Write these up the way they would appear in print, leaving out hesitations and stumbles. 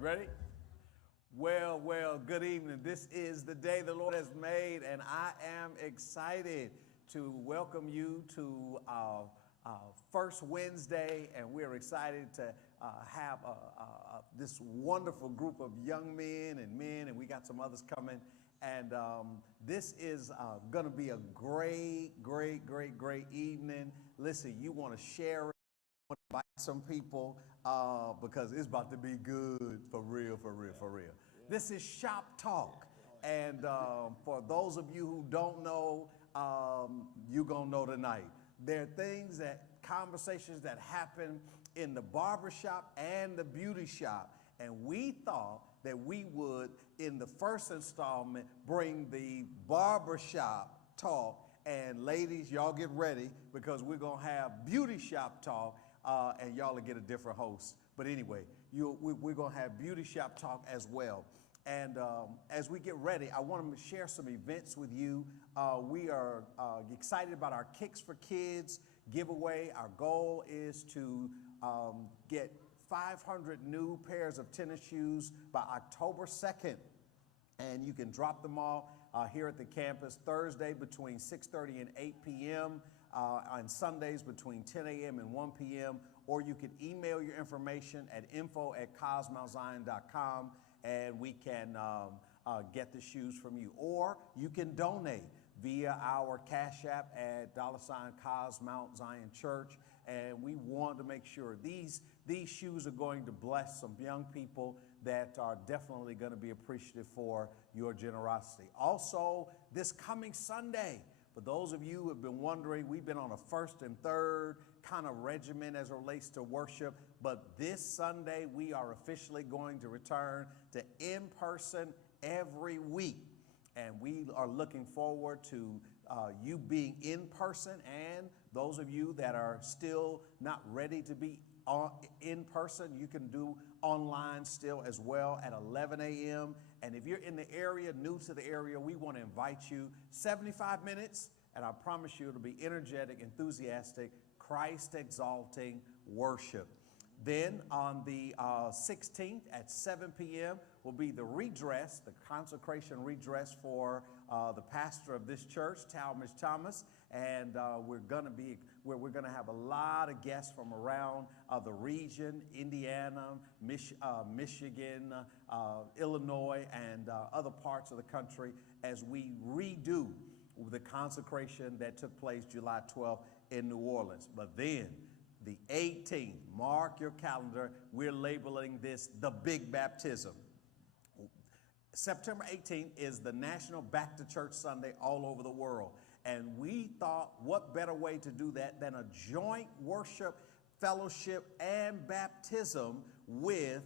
Ready? Well, good evening. This is the day the Lord has made, and I am excited to welcome you to our first Wednesday, and we're excited to have this wonderful group of young men, and we got some others coming. And this is going to be a great evening. Listen, you want to share it, invite some people, because it's about to be good for real. This is Shop Talk, and for those of you who don't know, you're going to know tonight. There are conversations that happen in the barbershop and the beauty shop, and we thought that we would, in the first installment, bring the barbershop talk. And ladies, y'all get ready, because we're going to have beauty shop talk, and y'all will get a different host. But anyway, we're going to have beauty shop talk as well. And as we get ready, I want to share some events with you. We are excited about our Kicks for Kids giveaway. Our goal is to get 500 new pairs of tennis shoes by October 2nd. And you can drop them off here at the campus Thursday between 6:30 and 8 p.m., on Sundays between 10 a.m. and 1 p.m., or you can email your information at info@COZMTZIONCHURCH, and we can get the shoes from you. Or you can donate via our CASHAPP at $COZMTZIONCHURCH, and we want to make sure these shoes are going to bless some young people that are definitely going to be appreciative for your generosity. Also, this coming Sunday, for those of you who have been wondering, we've been on a first and third kind of regimen as it relates to worship, but this Sunday we are officially going to return to in-person every week. And we are looking forward to you being in person, and those of you that are still not ready to be in person, you can do online still as well at 11 a.m. And if you're in the area, new to the area, we want to invite you 75 minutes, and I promise you it'll be energetic, enthusiastic, Christ-exalting worship. Then on the 16th at 7 p.m. will be the redress, the consecration redress for the pastor of this church, Talmadge Thomas, and we're going to have a lot of guests from around the region, Indiana, Michigan, Illinois, and other parts of the country, as we redo the consecration that took place July 12th in New Orleans. But then the 18th, mark your calendar, we're labeling this the Big Baptism. September 18th is the National Back to Church Sunday all over the world. And we thought, what better way to do that than a joint worship, fellowship, and baptism with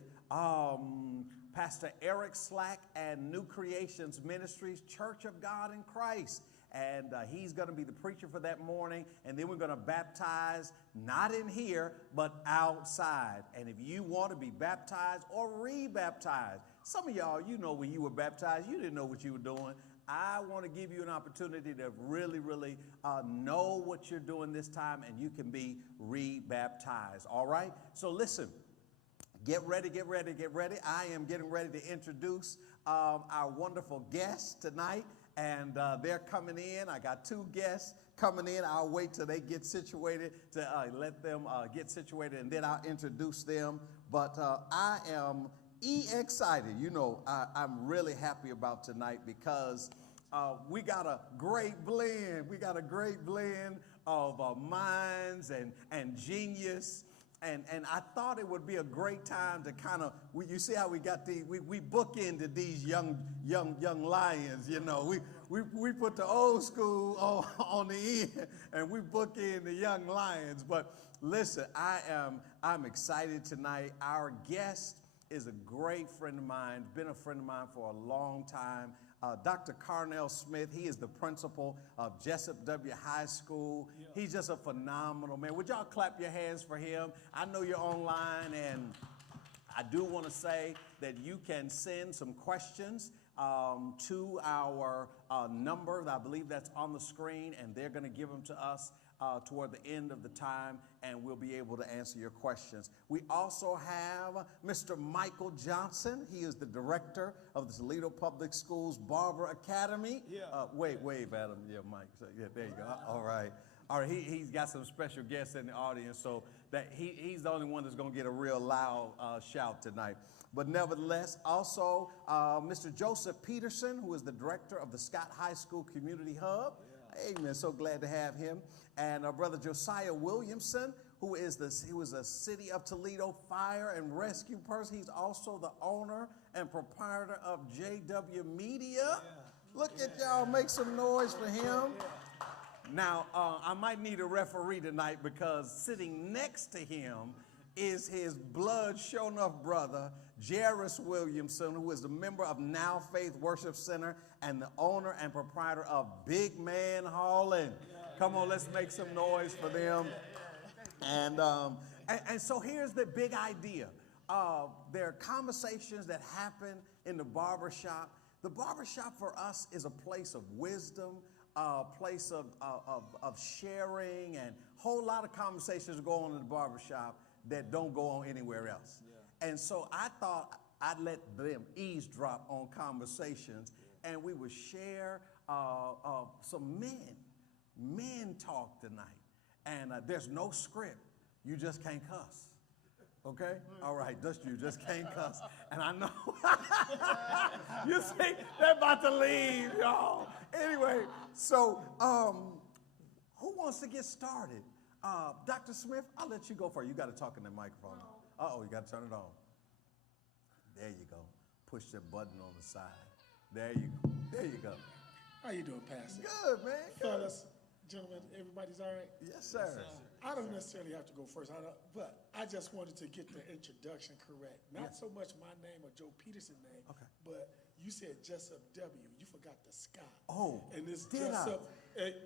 Pastor Eric Slack and New Creations Ministries, Church of God in Christ. And he's going to be the preacher for that morning. And then we're going to baptize, not in here, but outside. And if you want to be baptized or re-baptized, some of y'all, you know, when you were baptized, you didn't know what you were doing. I want to give you an opportunity to really know what you're doing this time, and you can be re-baptized. All right? So listen, get ready. I am getting ready to introduce our wonderful guests tonight. And they're coming in. I got two guests coming in. I'll wait till they get situated to let them get situated, and then I'll introduce them. But I am excited. You know, I'm really happy about tonight, because we got a great blend. We got a great blend of minds and genius. And I thought it would be a great time to kind of, you see how we got we bookended these young lions, you know. We put the old school on the end, and we bookend the young lions. But listen, I'm excited tonight. Our guest is a great friend of mine, been a friend of mine for a long time. Dr. Carnell Smith, he is the principal of Jessup W. High School. Yeah. He's just a phenomenal man. Would y'all clap your hands for him? I know you're online, and I do want to say that you can send some questions to our number. I believe that's on the screen, and they're going to give them to us toward the end of the time, and we'll be able to answer your questions. We also have Mr. Michael Johnson. He is the director of the Toledo Public Schools Barber Academy. Yeah. Wave at him. Yeah, Mike. So, yeah, there you go. All right. All right, he's got some special guests in the audience, so that he's the only one that's going to get a real loud shout tonight. But nevertheless, also Mr. Joseph Peterson, who is the director of the Scott High School Community Hub. Yeah. Amen. So glad to have him. And Brother Josiah Williamson, who is a City of Toledo Fire and Rescue person. He's also the owner and proprietor of JW Media. Yeah. Look at y'all, make some noise for him. Yeah. Now, I might need a referee tonight because sitting next to him is his blood show enough brother, Jairus Williamson, who is a member of Now Faith Worship Center and the owner and proprietor of Big Man Hauling. Come on, let's make some noise for them. And so here's the big idea. There are conversations that happen in the barbershop. The barbershop for us is a place of wisdom, a place of sharing, and a whole lot of conversations go on in the barbershop that don't go on anywhere else. Yeah. And so I thought I'd let them eavesdrop on conversations, and we would share some men talk tonight. And there's no script. You just can't cuss. Okay? All right, you just can't cuss. And I know, you see, they're about to leave, y'all. Anyway, so who wants to get started? Dr. Smith, I'll let you go first. You got to talk in the microphone. Uh-oh, you got to turn it on. There you go. Push that button on the side. There you go. There you go. How you doing, Pastor? Good, man. Good. Fellas, gentlemen, everybody's all right? Yes, sir. Yes, sir. I don't necessarily have to go first, but I just wanted to get the introduction correct. Not so much my name or Joe Peterson's name, but you said Jessup W. You forgot the Scott. Oh, and this Jessup.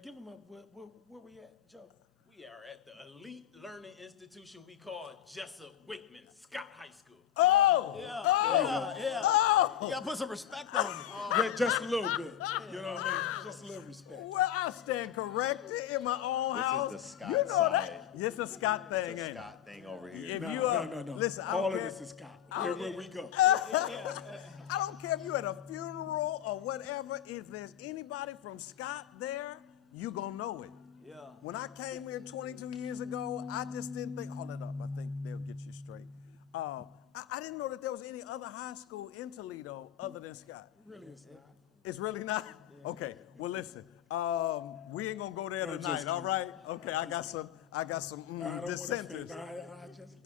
Give him a where we at, Joe? We are at the elite learning institution we call Jessup Wakeman Scott High School. Oh! Yeah. Oh! Yeah. Oh! You gotta put some respect on it. Yeah, just a little bit. You know what I mean? Just a little respect. Well, I stand corrected in my own house. This is the Scott you know side. that. It's a Scott thing, It's a ain't it? Scott thing over here. If No. Listen, I all don't of care. this is Scott. Everywhere we go. I don't care if you're at a funeral or whatever. If there's anybody from Scott there, you gonna know it. Yeah. When I came here 22 years ago, I just didn't think, hold it up, I think they'll get you straight. I didn't know that there was any other high school in Toledo other than Scott. Really, it's not. It's really not? Yeah. Okay, well listen, we ain't gonna go there tonight, all right? Okay, I got some dissenters.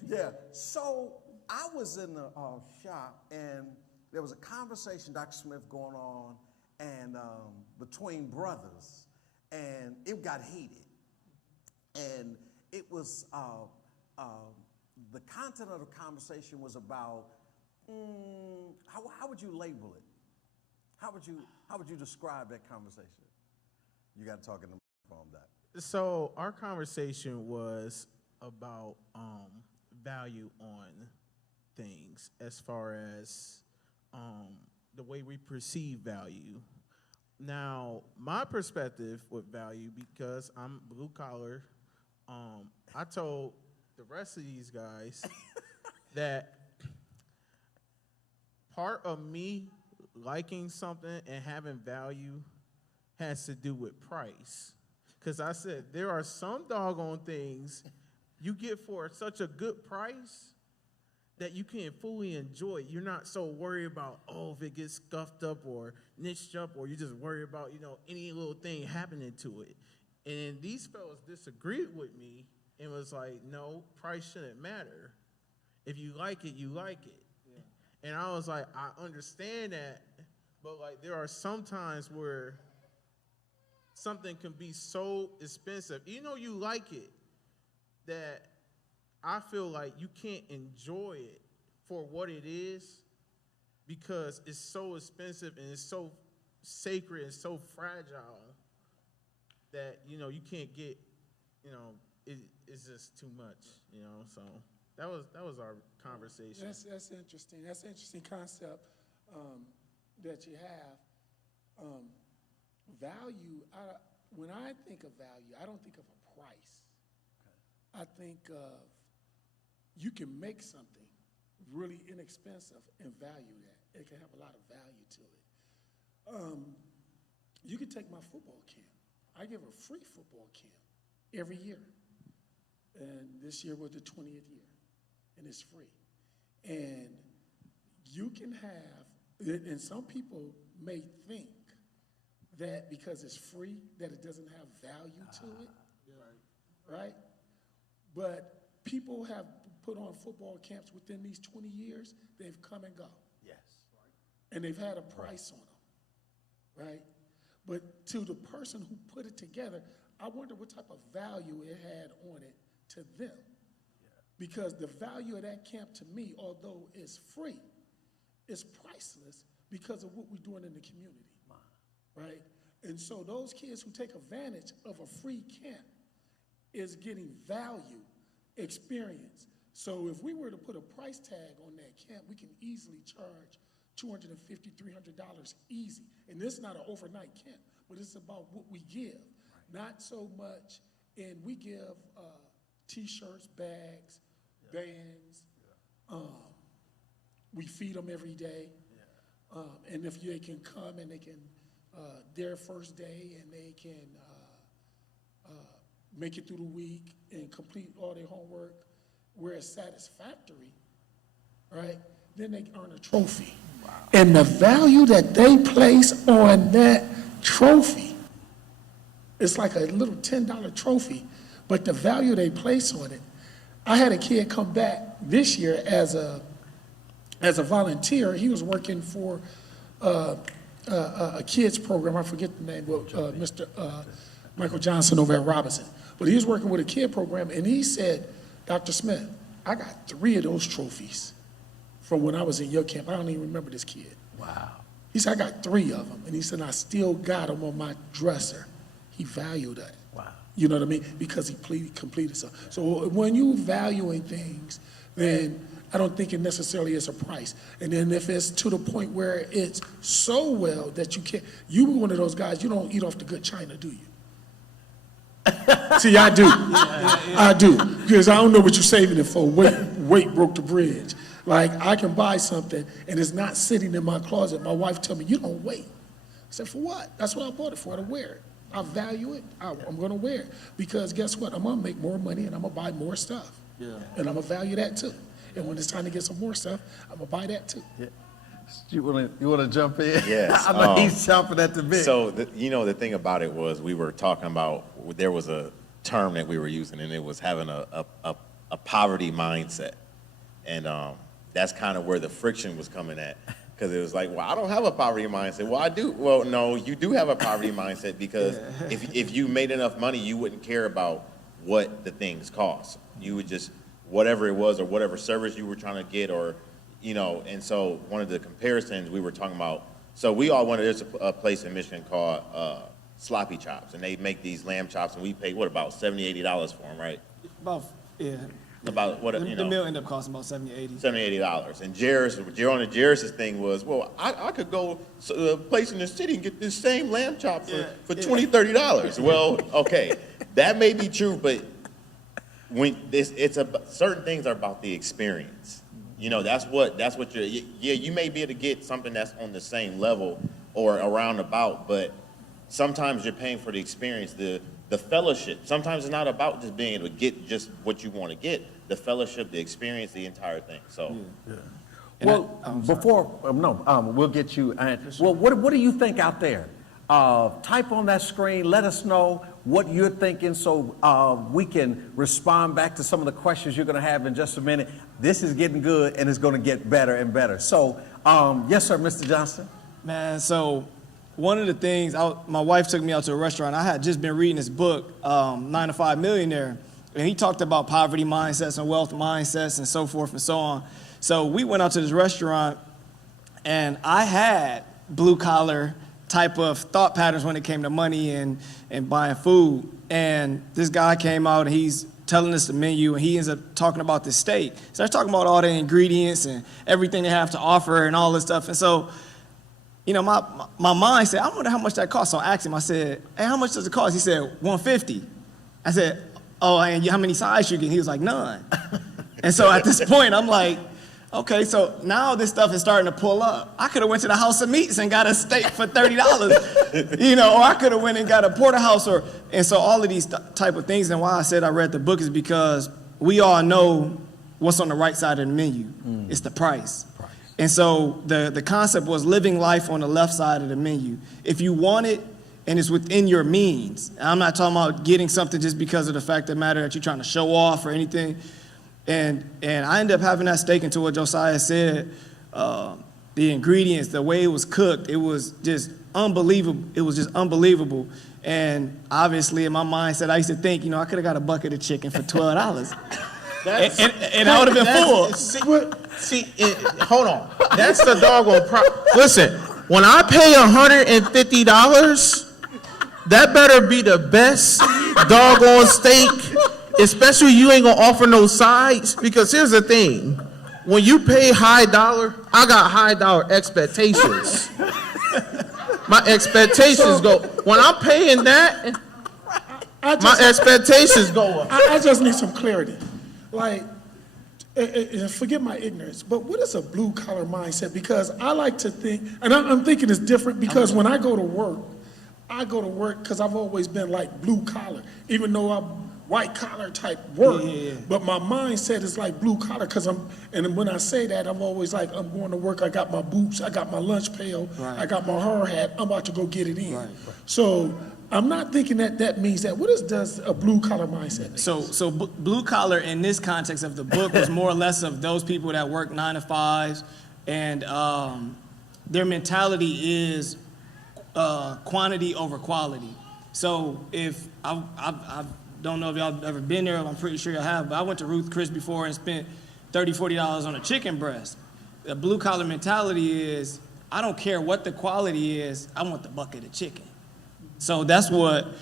Yeah, so I was in the shop and there was a conversation, Dr. Smith, going on and between brothers, and it got heated. And it was, the content of the conversation was about, how would you label it? How would you describe that conversation? You got to talk in the microphone, Doc. So our conversation was about value on things as far as the way we perceive value. Now, my perspective with value, because I'm blue collar, I told the rest of these guys that part of me liking something and having value has to do with price. Because I said, there are some doggone things you get for such a good price that you can't fully enjoy it. You're not so worried about, oh, if it gets scuffed up or niched up, or you just worry about, any little thing happening to it. And these fellas disagreed with me and was like, no, price shouldn't matter. If you like it, you like it. Yeah. And I was like, I understand that, but there are some times where something can be so expensive, you like it, that I feel like you can't enjoy it for what it is because it's so expensive and it's so sacred and so fragile that, you can't get, it's just too much, so that was our conversation. That's interesting. That's an interesting concept that you have. Value, when I think of value, I don't think of a price. I think you can make something really inexpensive and value that. It can have a lot of value to it. You can take my football camp. I give a free football camp every year. And this year was the 20th year, and it's free. And you can have, and some people may think that because it's free, that it doesn't have value to it, right? But people have put on football camps within these 20 years, they've come and go. Yes. And they've had a price on them, right? But to the person who put it together, I wonder what type of value it had on it to them. Because the value of that camp to me, although it's free, is priceless because of what we're doing in the community, right? And so those kids who take advantage of a free camp is getting value, experience. So if we were to put a price tag on that camp, we can easily charge $250, $300 easy. And this is not an overnight camp, but it's about what we give. Not so much, and we give T-shirts, bags, bands. We feed them every day. And if they can come and they can, their first day, and they can make it through the week and complete all their homework where it's satisfactory, right? Then they earn a trophy. Wow. And the value that they place on that trophy, it's like a little $10 trophy, but the value they place on it. I had a kid come back this year as a volunteer. He was working for a kids program. I forget the name, but Mr. Michael Johnson over at Robinson. But he was working with a kid program, and he said, Dr. Smith, I got 3 of those trophies from when I was in your camp. I don't even remember this kid. Wow. He said, I got 3 of them. And he said, I still got them on my dresser. He valued that. Wow. You know what I mean? Because he completed something. So when you valuing things, then I don't think it necessarily is a price. And then if it's to the point where it's so well that you can't, you were one of those guys, you don't eat off the good china, do you? See, I do. I do. Because I don't know what you're saving it for. Weight broke the bridge. Like, I can buy something and it's not sitting in my closet. My wife tell me, you don't wait. I said, for what? That's what I bought it for, to wear it. I value it. I'm going to wear it. Because guess what? I'm going to make more money and I'm going to buy more stuff. Yeah. And I'm going to value that too. And when it's time to get some more stuff, I'm going to buy that too. Yeah. You want to jump in? Yes. I know he's chomping at the bit. So, the thing about it was we were talking about, there was a term that we were using, and it was having a poverty mindset. And that's kind of where the friction was coming at. Because it was like, well, I don't have a poverty mindset. Well, I do. Well, no, you do have a poverty mindset because if you made enough money, you wouldn't care about what the things cost. You would just, whatever it was or whatever service you were trying to get or, and so one of the comparisons we were talking about, so we all went, there's a place in Michigan called Sloppy Chops, and they make these lamb chops, and we pay, what, about $70, $80 for them, right? About, yeah. About what, The meal ended up costing about $70, $80. $70, $80. And Jairus' thing was, well, I could go to a place in the city and get this same lamb chop for $20, $30. Well, okay, that may be true, but when certain things are about the experience. That's what you may be able to get something that's on the same level or around about, but sometimes you're paying for the experience, the fellowship. Sometimes it's not about just being able to get just what you want to get, the fellowship, the experience, the entire thing, so. Yeah. Well, we'll get you. Well, what do you think out there? Type on that screen, let us know what you're thinking so we can respond back to some of the questions you're going to have in just a minute. This is getting good and it's going to get better and better. So, yes, sir, Mr. Johnson. Man, so one of the things, my wife took me out to a restaurant. I had just been reading this book, 9 to 5 Millionaire, and he talked about poverty mindsets and wealth mindsets and so forth and so on. So we went out to this restaurant, and I had blue-collar type of thought patterns when it came to money and buying food. And this guy came out, and he's telling us the menu, and he ends up talking about the steak. So I started talking about all the ingredients and everything they have to offer and all this stuff. And so, my mind said, I wonder how much that costs. So I asked him, I said, hey, how much does it cost? He said, $150. I said, oh, and how many sides you get? He was like, none. And so at this point, I'm like, okay, so now this stuff is starting to pull up. I could have went to the House of Meats and got a steak for $30, you know, or I could have went and got a porterhouse, and so all of these type of things. And why I said I read the book is because we all know what's on the right side of the menu. It's the price. And so the concept was living life on the left side of the menu. If you want it and it's within your means, I'm not talking about getting something just because of the fact of the matter that you're trying to show off or anything. And I ended up having that steak until what Josiah said, the ingredients, the way it was cooked, it was just unbelievable. It was just unbelievable. And obviously in my mindset, I used to think, you know, I could have got a bucket of chicken for $12. and I would have been full. Hold on. That's the doggone Listen, when I pay $150, that better be the best doggone steak. Especially you ain't gonna offer no sides, because here's the thing. When you pay high dollar, I got high dollar expectations. My expectations go, when I'm paying that, my expectations go up. I just need some clarity. Like, forget my ignorance, but what is a blue collar mindset? Because I like to think, and I'm thinking it's different because when I go to work because I've always been like blue collar, even though I'm white collar type work, but my mindset is like blue collar because and when I say that, I'm always like, I'm going to work, I got my boots, I got my lunch pail, I got my hard hat, I'm about to go get it in. So I'm not thinking that means that. What does a blue collar mindset mean? So blue collar in this context of the book was more or less of those people that work 9 to 5s, and their mentality is quantity over quality. So if I don't know if y'all ever been there, I'm pretty sure y'all have, but I went to Ruth Chris before and spent $30, $40 on a chicken breast. The blue collar mentality is, I don't care what the quality is, I want the bucket of chicken. So that's what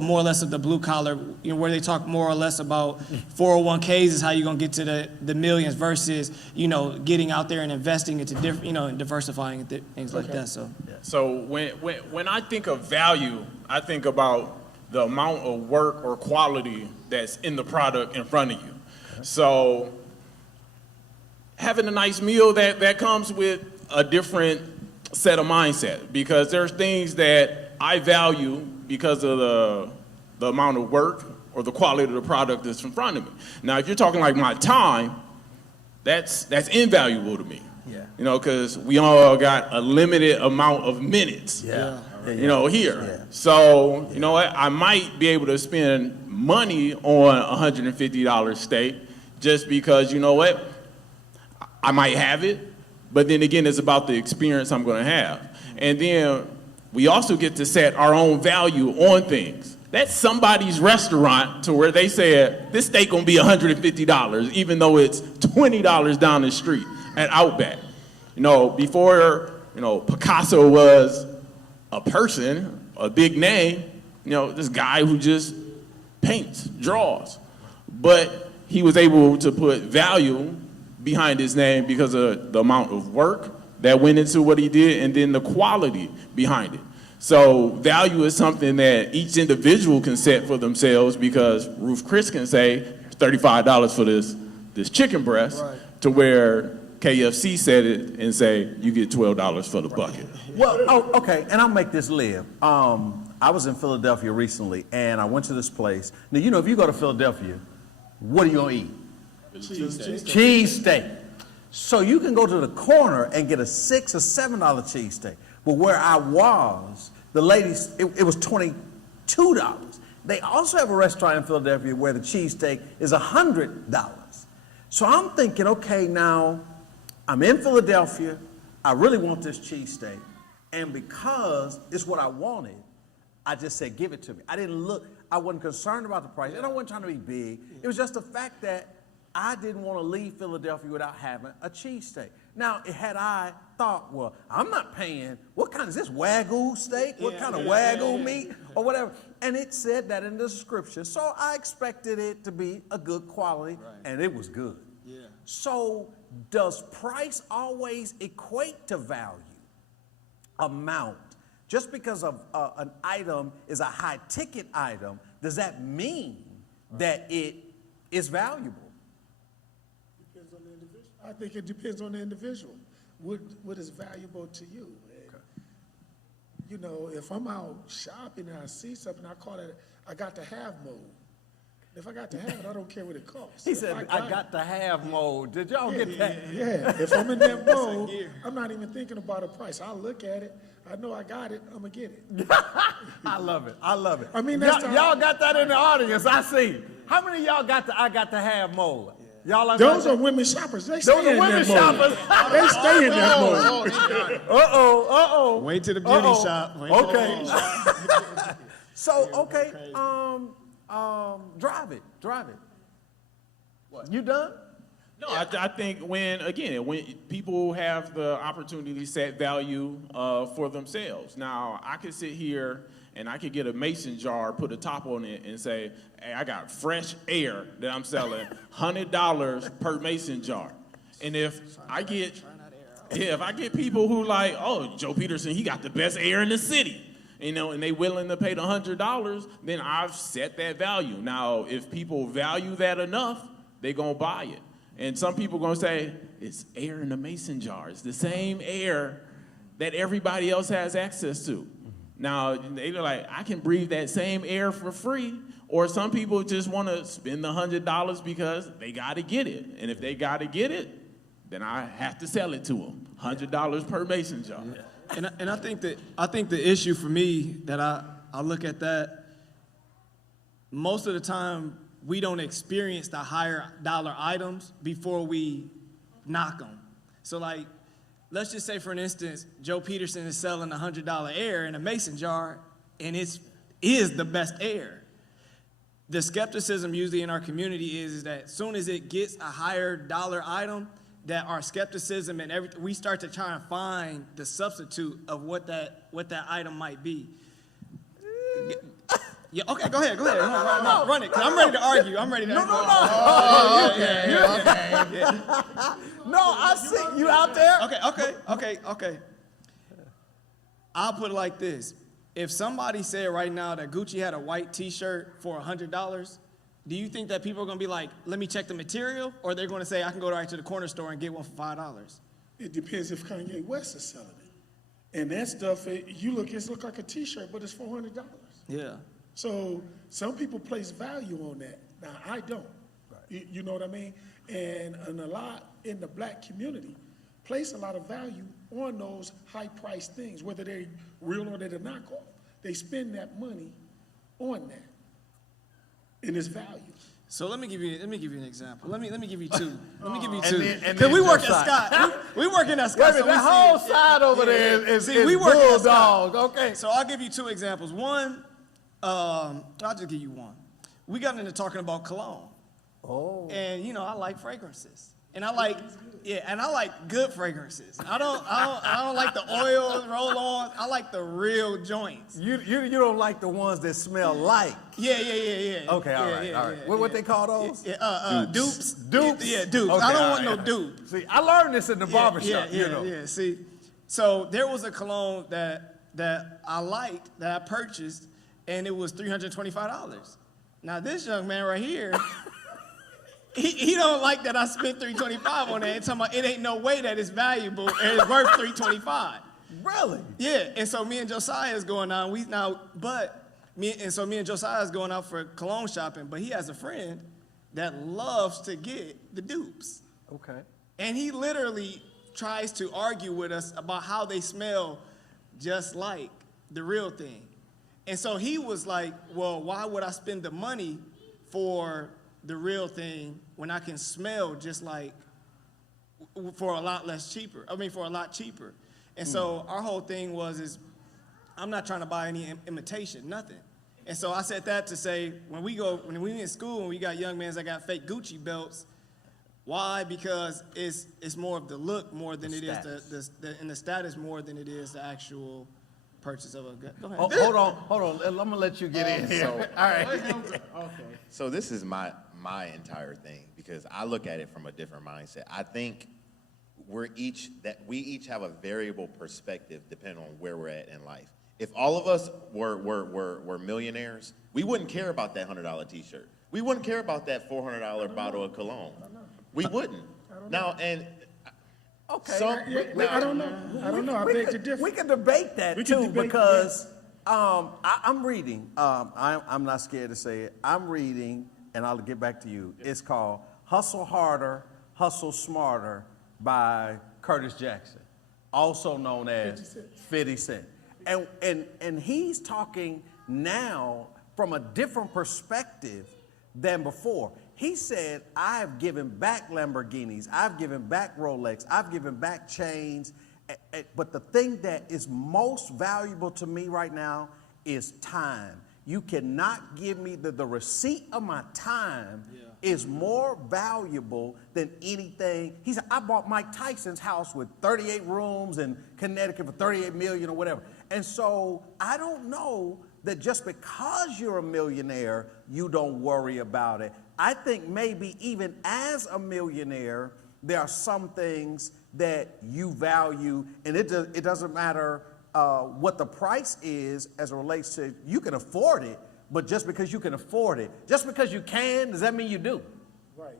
more or less of the blue collar, you know, where they talk more or less about 401ks is how you're gonna get to the millions versus, you know, getting out there and investing into different, you know, and diversifying and things like that. So So when I think of value, I think about the amount of work or quality that's in the product in front of you. So having a nice meal that comes with a different set of mindset, because there's things that I value because of the amount of work or the quality of the product that's in front of me. Now, if you're talking like my time, that's invaluable to me. You know, because we all got a limited amount of minutes. You know, here. So, you know what, I might be able to spend money on $150 steak just because, you know what, I might have it, but then again, it's about the experience I'm gonna have. And then we also get to set our own value on things. That's somebody's restaurant to where they said, this steak gonna be $150, even though it's $20 down the street at Outback. You know, before, you know, Picasso was a person, a big name, you know, this guy who just paints, draws. But he was able to put value behind his name because of the amount of work that went into what he did and then the quality behind it. So value is something that each individual can set for themselves, because Ruth Chris can say $35 for this chicken breast, to where KFC said it and say you get $12 for the bucket. Well, okay, and I'll make this live. I was in Philadelphia recently, and I went to this place. Now, you know, if you go to Philadelphia, what are you gonna eat? Cheesesteak. So you can go to the corner and get a $6 or $7 cheesesteak. But where I was, the ladies, it was $22. They also have a restaurant in Philadelphia where the cheesesteak is $100. So I'm thinking, okay, now I'm in Philadelphia. I really want this cheesesteak. And because it's what I wanted, I just said, give it to me. I didn't look, I wasn't concerned about the price, and I wasn't trying to be big. It was just the fact that I didn't want to leave Philadelphia without having a cheesesteak. Now, had I thought, well, I'm not paying, what kind is this, Wagyu steak? What kind of Wagyu meat or whatever? And it said that in the description. So I expected it to be a good quality, and it was good. So does price always equate to value? Amount? Just because of an item is a high ticket item, does that mean that it is valuable. Depends on the individual. I think it depends on the individual. What is valuable to you? You know, if I'm out shopping and I see something, I call it, I got to have mode. If I got to have it, I don't care what it costs. He If said, I got to have mode. Did y'all get that? Yeah, if I'm in that mode, I'm not even thinking about a price. I look at it, I know I got it, I'm gonna get it. I love it. I love it. I mean, that's y'all got that in the audience. I see. How many of y'all got the I got to have mode? Y'all are Those are women shoppers. They stay Those are in women that mode. shoppers. They stay in that mode. Uh-oh. Wait to the beauty shop. Wait till the Okay. beauty shop. So, okay, drive it. What? You done? No, I think when people have the opportunity to set value for themselves. Now, I could sit here and I could get a mason jar, put a top on it, and say, hey, I got fresh air that I'm selling, $100 per mason jar. And if I get people who like, oh, Joe Peterson, he got the best air in the city, you know, and they willing to pay the $100, then I've set that value. Now, if people value that enough, they gonna buy it. And some people gonna say, it's air in the mason jar. It's the same air that everybody else has access to. Now, they're like, I can breathe that same air for free. Or some people just want to spend the $100 because they got to get it. And if they got to get it, then I have to sell it to them. $100 per mason jar. And I think the issue for me that I look at that, most of the time we don't experience the higher dollar items before we knock them. So like, let's just say for an instance, Joe Peterson is selling $100 air in a mason jar, and it is the best air. The skepticism usually in our community is that as soon as it gets a higher dollar item, that our skepticism and everything, we start to try and find the substitute of what that item might be. Yeah, okay, go ahead. No, run it, 'cause I'm ready to argue. I'm ready to argue. No, I see you out there. Okay. I'll put it like this. If somebody said right now that Gucci had a white t-shirt for $100, do you think that people are going to be like, let me check the material? Or they're going to say, I can go right to the corner store and get one for $5? It depends if Kanye West is selling it. And that stuff, it look like a t-shirt, but it's $400. Yeah. So some people place value on that. Now, I don't. Right. You know what I mean? And a lot in the black community place a lot of value on those high-priced things, whether they're real or they're a knockoff. They spend that money on that, and it's value. So let me give you an example. Let me give you two. Let me give you And two. then Because we work at Josiah. Scott. We work in at Scott. Wait a minute, so that whole see it. side over there is we work at bulldog. Scott. Okay. So I'll give you two examples. One, I'll just give you one. We got into talking about cologne. Oh. And you know, I like fragrances. And I like good fragrances. I don't like the oils, roll-ons. I like the real joints. You don't like the ones that smell like. Yeah. Okay, all right. What they call those? Dupes. Dupes? Yeah, dupes. Okay, I don't all want right. no dupe. See, I learned this in the barbershop, you know. Yeah, see. So there was a cologne that I liked, that I purchased, and it was $325. Now this young man right here, he don't like that I spent $325 on that. And talking about it ain't no way that it's valuable and it's worth $325. Really? Yeah, and so me and Josiah is going on. Me and Josiah is going out for cologne shopping, but he has a friend that loves to get the dupes. Okay. And he literally tries to argue with us about how they smell just like the real thing. And so he was like, well, why would I spend the money for the real thing when I can smell just like for a lot cheaper. And so our whole thing is I'm not trying to buy any imitation, nothing. And so I said that to say, when we in school and we got young men that got fake Gucci belts, why? Because it's more of the look more than it is the status more than it is the actual purchase of a gun. Go ahead. Oh, hold on. I'm gonna let you get in here. All right. Okay. So this is my entire thing, because I look at it from a different mindset. I think we each have a variable perspective depending on where we're at in life. If all of us were millionaires, we wouldn't care about that $100 t-shirt. We wouldn't care about that $400 bottle of cologne. We wouldn't. Now, and Okay. I don't know. I beg to differ. We can debate that We can too, debate, because I'm reading. I'm not scared to say it. I'm reading, and I'll get back to you. It's called "Hustle Harder, Hustle Smarter" by Curtis Jackson, also known as 50 Cent. And he's talking now from a different perspective than before. He said, I've given back Lamborghinis, I've given back Rolex, I've given back chains, but the thing that is most valuable to me right now is time. You cannot give me the receipt of my time is more valuable than anything. He said, I bought Mike Tyson's house with 38 rooms in Connecticut for 38 million or whatever. And so I don't know that just because you're a millionaire, you don't worry about it. I think maybe even as a millionaire, there are some things that you value, and it doesn't matter what the price is as it relates to, you can afford it, but just because you can afford it, just because you can, does that mean you do? Right.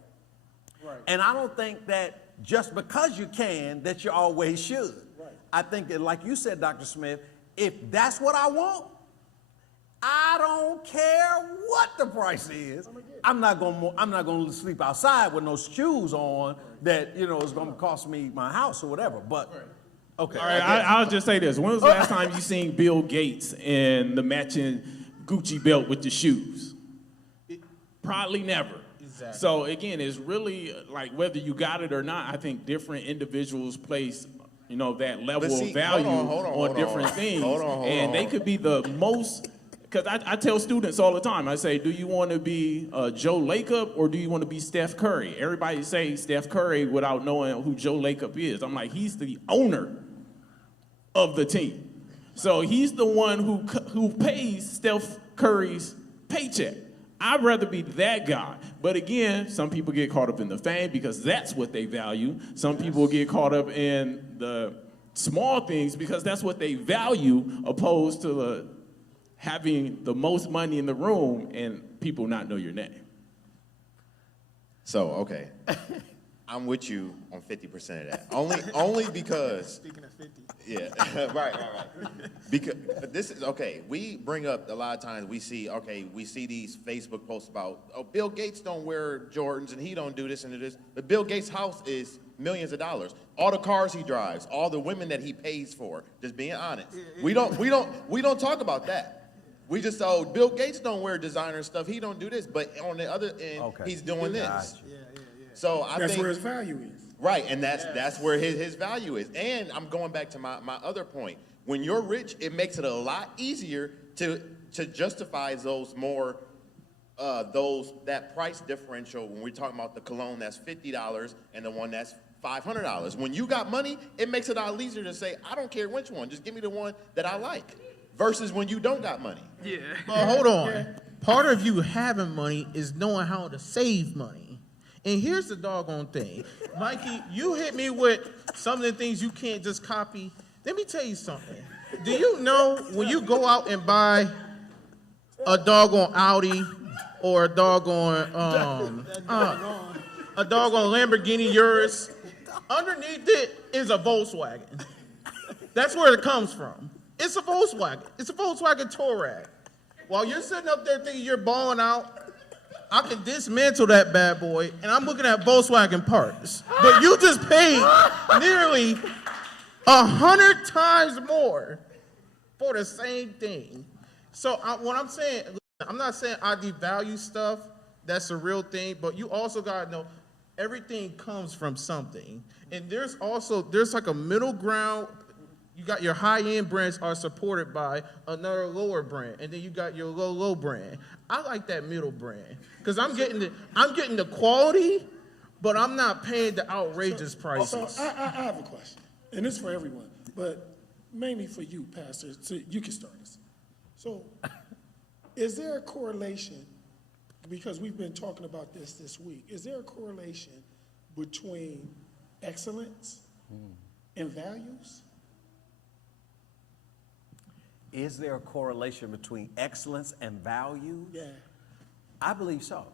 And I don't think that just because you can, that you always should. Right. I think that, like you said, Dr. Smith, if that's what I want, I don't care what the price is. I'm not gonna sleep outside with no shoes on that, you know, is gonna cost me my house or whatever. But okay. All right, I'll just say this. When was the last time you seen Bill Gates in the matching Gucci belt with the shoes? Probably never. Exactly. So again, it's really like whether you got it or not, I think different individuals place, you know, that level see, of value hold on, on different things. Hold on. They could be the most, because I tell students all the time, I say, do you want to be Joe Lacob or do you want to be Steph Curry? Everybody say Steph Curry without knowing who Joe Lacob is. I'm like, he's the owner of the team. So he's the one who pays Steph Curry's paycheck. I'd rather be that guy. But again, some people get caught up in the fame because that's what they value. Some people get caught up in the small things because that's what they value, opposed to having the most money in the room and people not know your name. So, okay. I'm with you on 50% of that. Only because. Speaking of 50. Yeah, right. Because this is, okay, we bring up a lot of times we see these Facebook posts about, oh, Bill Gates don't wear Jordans and he don't do this and do this. But Bill Gates' house is millions of dollars. All the cars he drives, all the women that he pays for, just being honest. We don't talk about that. We just, oh, Bill Gates don't wear designer stuff, he don't do this, but on the other end, he's doing this. Gotcha. So I That's think where his value is. right, and that's where his value is. And I'm going back to my other point. When you're rich, it makes it a lot easier to justify those more that price differential when we're talking about the cologne that's $50 and the one that's $500. When you got money, it makes it a lot easier to say, I don't care which one, just give me the one that I like. Versus when you don't got money. Yeah. But hold on. Part of you having money is knowing how to save money. And here's the doggone thing. Mikey, you hit me with some of the things you can't just copy. Let me tell you something. Do you know when you go out and buy a doggone Audi or a doggone Lamborghini Urus, underneath it is a Volkswagen. That's where it comes from. It's a Volkswagen. It's a Volkswagen Touareg. While you're sitting up there thinking you're balling out, I can dismantle that bad boy, and I'm looking at Volkswagen parts. But you just paid nearly 100 times more for the same thing. So what I'm saying, I'm not saying I devalue stuff. That's a real thing. But you also got to know everything comes from something. And there's like a middle ground. You got your high-end brands are supported by another lower brand, and then you got your low brand. I like that middle brand because I'm getting the quality, but I'm not paying the outrageous prices. So I have a question, and it's for everyone, but mainly for you, Pastor. So you can start us. So, is there a correlation? Because we've been talking about this week. Is there a correlation between excellence and values? Is there a correlation between excellence and value? Yeah. I believe so.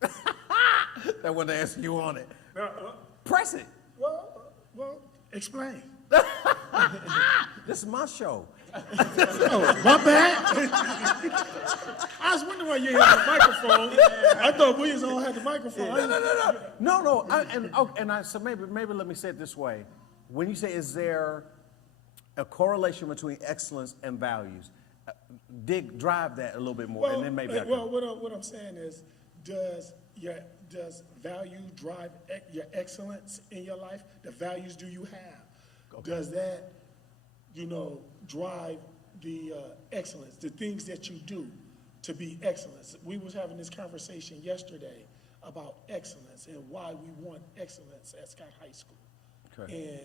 That wasn't the answer you wanted. Uh, Press it. well, explain. This is my show. Oh, my bad. I was wondering why you had the microphone. I thought Williams all had the microphone. So maybe let me say it this way. When you say, is there a correlation between excellence and values? Drive that a little bit more, and then maybe I can. Well, what I'm saying is, does value drive your excellence in your life? The values do you have? Okay. Does that, drive the excellence, the things that you do to be excellence? We was having this conversation yesterday about excellence and why we want excellence at Scott High School. Okay.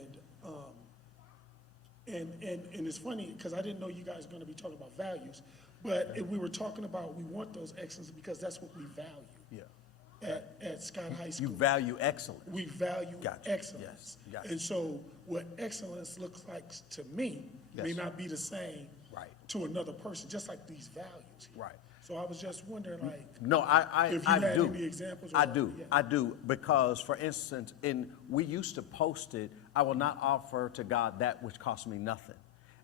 And it's funny because I didn't know you guys were going to be talking about values, but we were talking about we want those excellence because that's what we value. Yeah. At Scott High School. You value excellence. We value excellence. Yes. Gotcha. And so what excellence looks like to me may not be the same to another person, just like these values. Right. So I was just wondering, if you had any examples. I do, because for instance, we used to post it, I will not offer to God that which costs me nothing.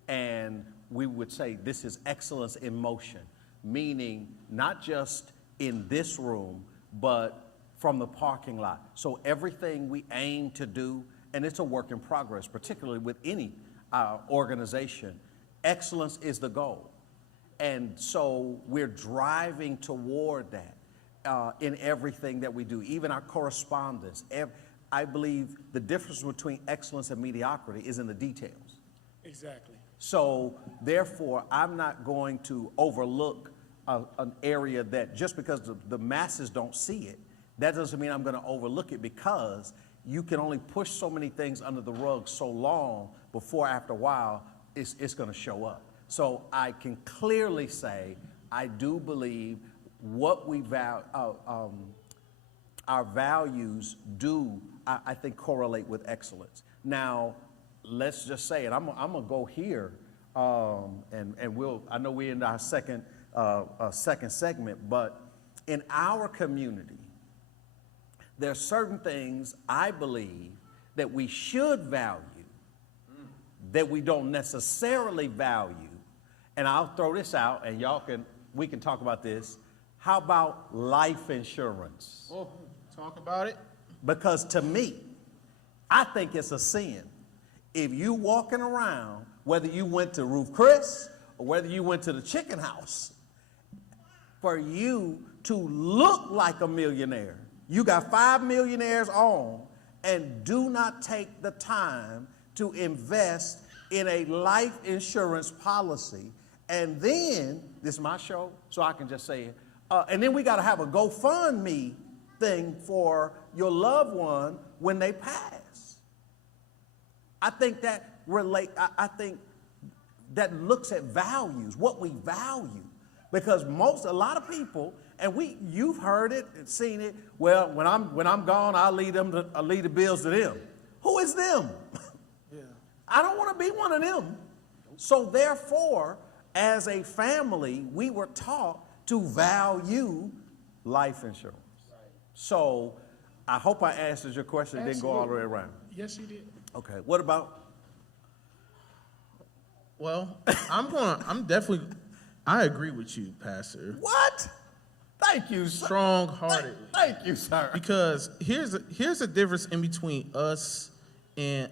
And we would say this is excellence in motion, meaning not just in this room, but from the parking lot. So everything we aim to do, and it's a work in progress, particularly with any organization, excellence is the goal. And so we're driving toward that in everything that we do, even our correspondence. I believe the difference between excellence and mediocrity is in the details. Exactly. So therefore, I'm not going to overlook an area that just because the masses don't see it, that doesn't mean I'm going to overlook it, because you can only push so many things under the rug so long before after a while it's going to show up. So I can clearly say I do believe what we value, our values do, I think, correlate with excellence. Now, let's just say, and I'm gonna go here, and I know we're in our second segment, but in our community, there are certain things I believe that we should value that we don't necessarily value. And I'll throw this out, and we can talk about this. How about life insurance? Oh, talk about it. Because to me, I think it's a sin if you walking around, whether you went to Ruth Chris or whether you went to the chicken house, for you to look like a millionaire. You got 5 millionaires on, and do not take the time to invest in a life insurance policy. And then, this is my show, so I can just say it. And then we got to have a GoFundMe thing for your loved one when they pass. I think that I think that looks at values, what we value. Because a lot of people, and you've heard it and seen it. Well, when I'm gone, I'll leave the bills to them. Who is them? Yeah. I don't want to be one of them. So therefore, as a family, we were taught to value life insurance. Right. So I hope I answered your question. It didn't go all the way around. Yes, you did. Okay. What about? Well, I agree with you, Pastor. What? Thank you, sir. Strong-hearted. Thank you, sir. Because here's a difference in between us and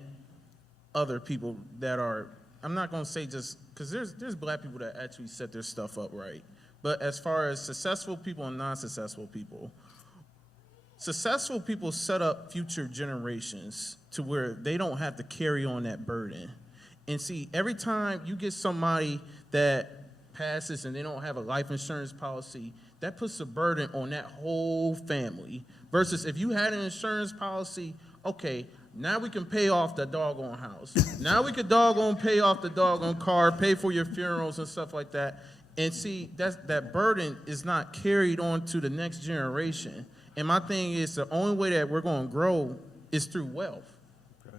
other people that are, I'm not going to say just, because there's black people that actually set their stuff up right. But as far as successful people and non-successful people set up future generations to where they don't have to carry on that burden. And see, every time you get somebody that passes and they don't have a life insurance policy, that puts a burden on that whole family. Versus if you had an insurance policy, okay, now we can pay off the doggone house. Now we can pay off the doggone car, pay for your funerals and stuff like that. And see, that burden is not carried on to the next generation. And my thing is, the only way that we're going to grow is through wealth. Okay.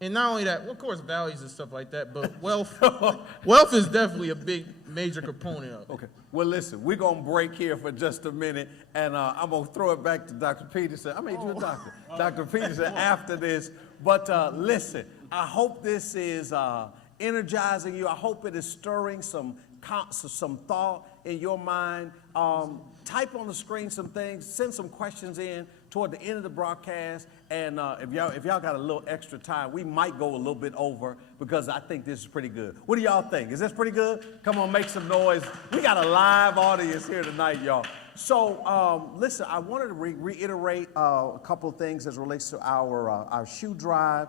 And not only that, well, of course, values and stuff like that, but wealth is definitely a big, major component of it. Okay. Well, listen, we're going to break here for just a minute, and I'm going to throw it back to Dr. Peterson. I made you a doctor. Dr. Peterson after this. But listen, I hope this is energizing you. I hope it is stirring some thought in your mind. Type on the screen some things, send some questions in toward the end of the broadcast, and if y'all got a little extra time, we might go a little bit over because I think this is pretty good. What do y'all think? Is this pretty good? Come on, make some noise. We got a live audience here tonight, y'all. So listen, I wanted to reiterate a couple of things as it relates to our shoe drive.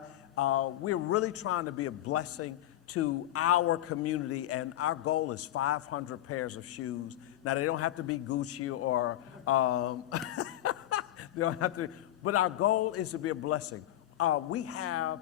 We're really trying to be a blessing to our community, and our goal is 500 pairs of shoes. Now, they don't have to be Gucci or they don't have to, but our goal is to be a blessing. We have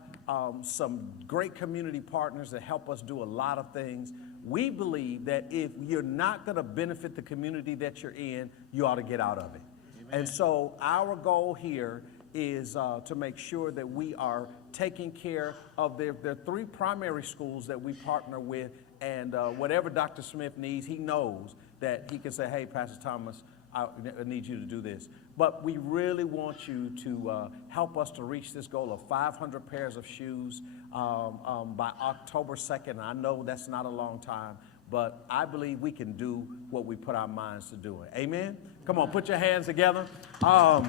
some great community partners that help us do a lot of things. We believe that if you're not going to benefit the community that you're in, you ought to get out of it. Amen. And so our goal here is to make sure that we are taking care of their three primary schools that we partner with, and whatever Dr. Smith needs, he knows that he can say, hey, Pastor Thomas, I need you to do this. But we really want you to help us to reach this goal of 500 pairs of shoes by October 2nd. I know that's not a long time, but I believe we can do what we put our minds to doing. Amen? Come on, put your hands together. All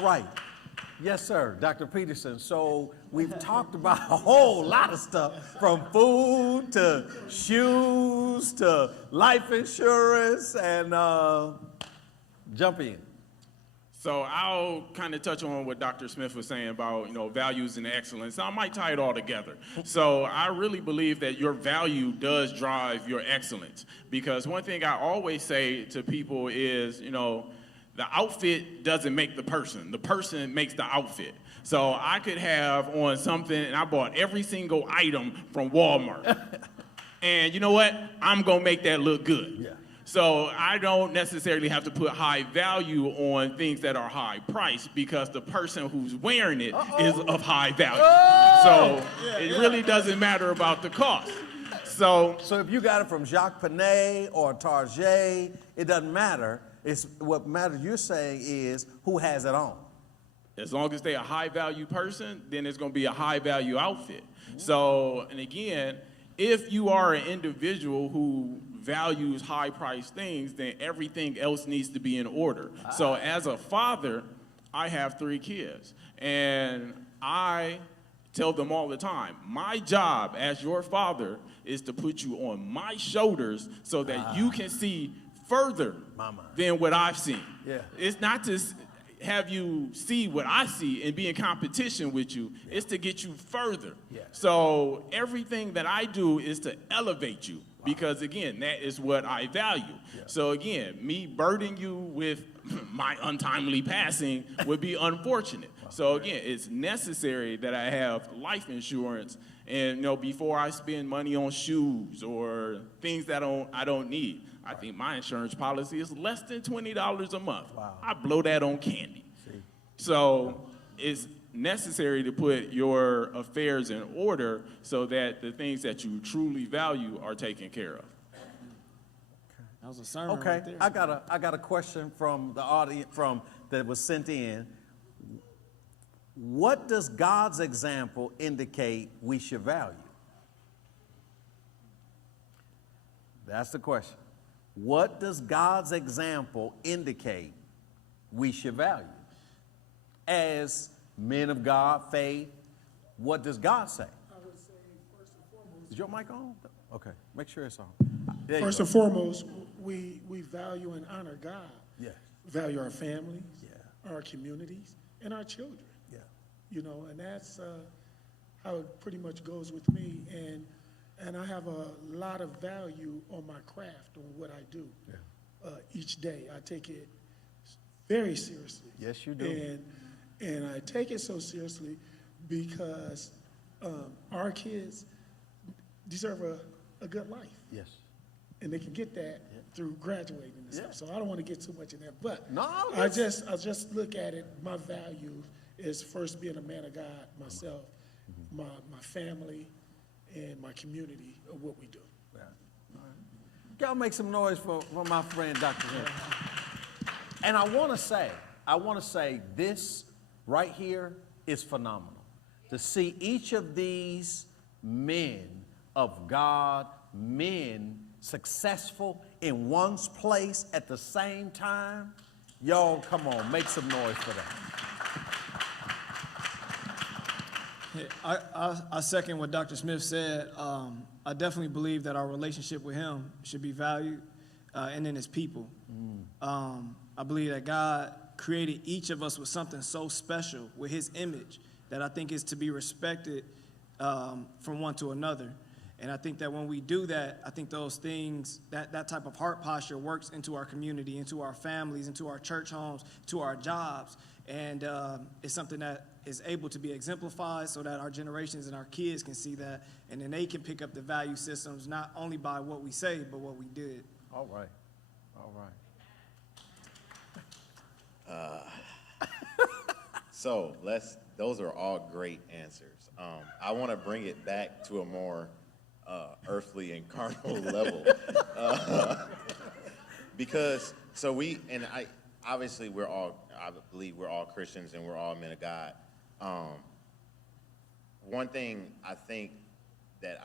right. Yes, sir, Dr. Peterson. So we've talked about a whole lot of stuff, from food to shoes to life insurance, and jump in. So I'll kind of touch on what Dr. Smith was saying about, values and excellence. I might tie it all together. So I really believe that your value does drive your excellence, because one thing I always say to people is, the outfit doesn't make the person makes the outfit. So I could have on something, and I bought every single item from Walmart. And you know what? I'm gonna make that look good. Yeah. So I don't necessarily have to put high value on things that are high price, because the person who's wearing it is of high value. So it really doesn't matter about the cost. So if you got it from Jacques Penney or Target, it doesn't matter. It's what matters, you're saying, is who has it on. As long as they're a high value person, then it's going to be a high value outfit. So, and again, if you are an individual who values high priced things, then everything else needs to be in order. So as a father, I have 3 kids, and I tell them all the time, my job as your father is to put you on my shoulders so that you can see further than what I've seen. Yeah. It's not to have you see what I see and be in competition with you. Yeah. It's to get you further. Yeah. So everything that I do is to elevate you, because again, that is what I value. Yeah. So again, me burdening you with my untimely passing would be unfortunate. So again, it's necessary that I have life insurance, and before I spend money on shoes or things that I don't need. I think my insurance policy is less than $20 a month. Wow. I blow that on candy. So it's necessary to put your affairs in order so that the things that you truly value are taken care of. That was a sermon. Okay, right there. I got a question from the audience that was sent in. What does God's example indicate we should value? That's the question. What does God's example indicate we should value? As men of God, faith, what does God say? I would say, first and foremost, Is your mic on? Okay, make sure it's on. First and foremost, we value and honor God. Yes. Value our families, Yeah. our communities, and our children. Yeah. And that's how it pretty much goes with me. And I have a lot of value on my craft, on what I do. Yeah. Each day. I take it very seriously. Yes, you do. And I take it so seriously because our kids deserve a good life. Yes. And they can get that through graduating and stuff. So I don't want to get too much in that. But No, I just look at it, my value is first being a man of God myself, my family, and my community of what we do. Y'all make some noise for my friend, Dr. Henry. And I want to say this right here is phenomenal. To see each of these men of God, men successful in one's place at the same time. Y'all, come on, make some noise for that. I second what Dr. Smith said. I definitely believe that our relationship with him should be valued, and in his people. I believe that God created each of us with something so special, with his image, that I think is to be respected from one to another. And I think that when we do that, I think those things, that type of heart posture works into our community, into our families, into our church homes, to our jobs. And it's something that is able to be exemplified so that our generations and our kids can see that, and then they can pick up the value systems not only by what we say, but what we did. All right. All right. So those are all great answers. I want to bring it back to a more earthly and carnal level. Because, obviously I believe we're all Christians and we're all men of God. One thing I think that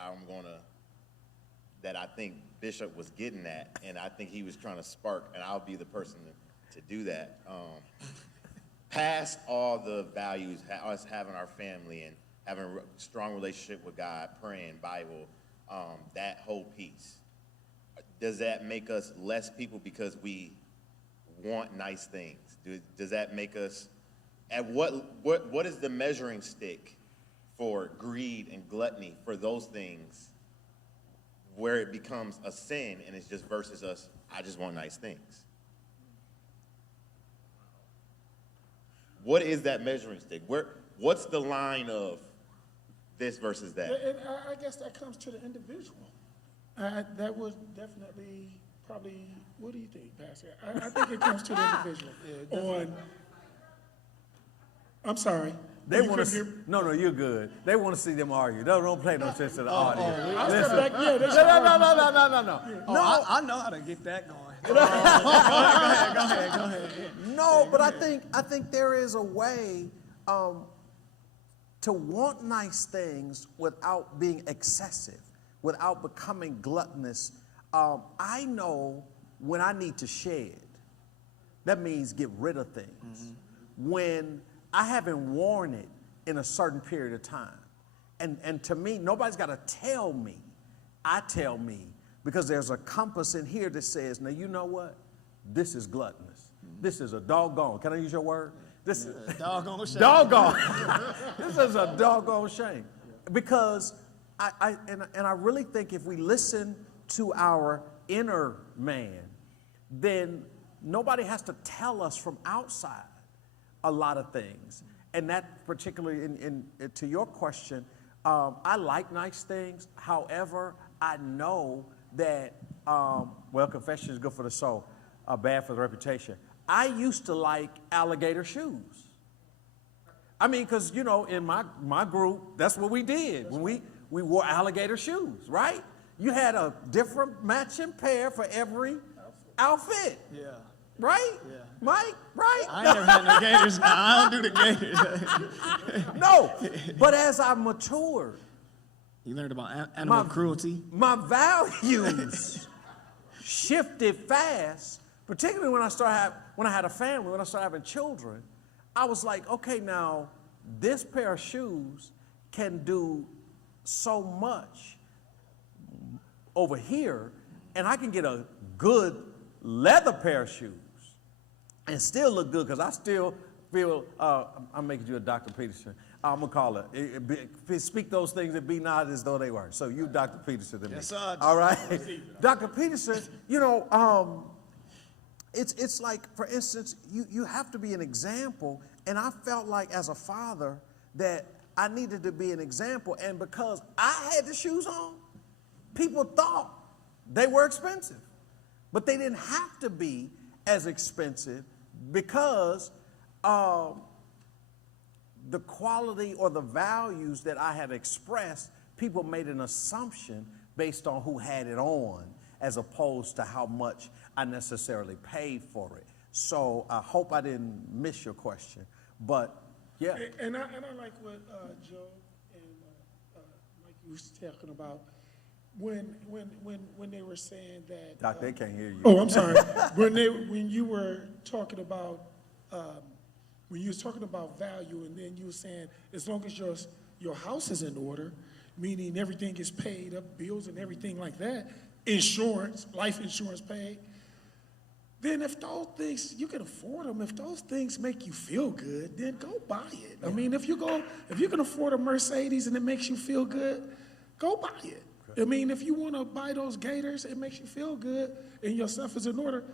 I think Bishop was getting at, and I think he was trying to spark, and I'll be the person to do that. Past all the values, us having our family and having a strong relationship with God, praying, Bible, that whole piece, does that make us less people because we want nice things? Does that make us, what is the measuring stick for greed and gluttony for those things where it becomes a sin and it's just versus us, I just want nice things? What is that measuring stick? What's the line of this versus that? And I guess that comes to the individual. That would definitely probably, what do you think, Pastor? I think it comes to the individual. I'm sorry. They want to. No, you're good. They want to see them argue. Don't play no sense to the audience. No, I know how to get that going. Go ahead. No, but I think there is a way to want nice things without being excessive, without becoming gluttonous. I know when I need to shed. That means get rid of things. When I haven't worn it in a certain period of time. And to me, nobody's got to tell me. I tell me, because there's a compass in here that says, now you know what? This is gluttonous. This is a doggone. Can I use your word? This is Doggone shame. doggone. This is a doggone shame. Because I really think if we listen to our inner man, then nobody has to tell us from outside a lot of things. And that particularly to your question, I like nice things. However, I know that, confession is good for the soul, bad for the reputation. I used to like alligator shoes. I mean, because, in my group, that's what we did. When we wore alligator shoes, right? You had a different matching pair for every outfit. Yeah. Right? Yeah. Mike, right? I ain't never had no gators. Now I don't do the gators. No, but as I matured, You learned about animal cruelty. my values shifted fast, particularly when I had a family, when I started having children. I was like, okay, now this pair of shoes can do so much over here, and I can get a good leather pair of shoes and still look good, because I still feel, I'm making you a Dr. Peterson. I'm going to call it. Speak those things that be not as though they were. So you Dr. Peterson to me. Yes, sir. All right? Dr. Peterson, it's like, for instance, you have to be an example. And I felt like as a father that I needed to be an example. And because I had the shoes on, people thought they were expensive. But they didn't have to be as expensive, because the quality or the values that I had expressed, people made an assumption based on who had it on, as opposed to how much I necessarily paid for it. So I hope I didn't miss your question, but yeah. And I like what Joe and Mike was talking about when they were saying that. Doc, they can't hear you. Oh, I'm sorry. when you were talking about when you was talking about value, and then you were saying as long as your house is in order, meaning everything is paid up, bills and everything like that, insurance, life insurance paid. Then if those things, you can afford them, if those things make you feel good, then go buy it. I mean, if you can afford a Mercedes and it makes you feel good, go buy it. I mean, if you want to buy those Gators, it makes you feel good, and your stuff is in order,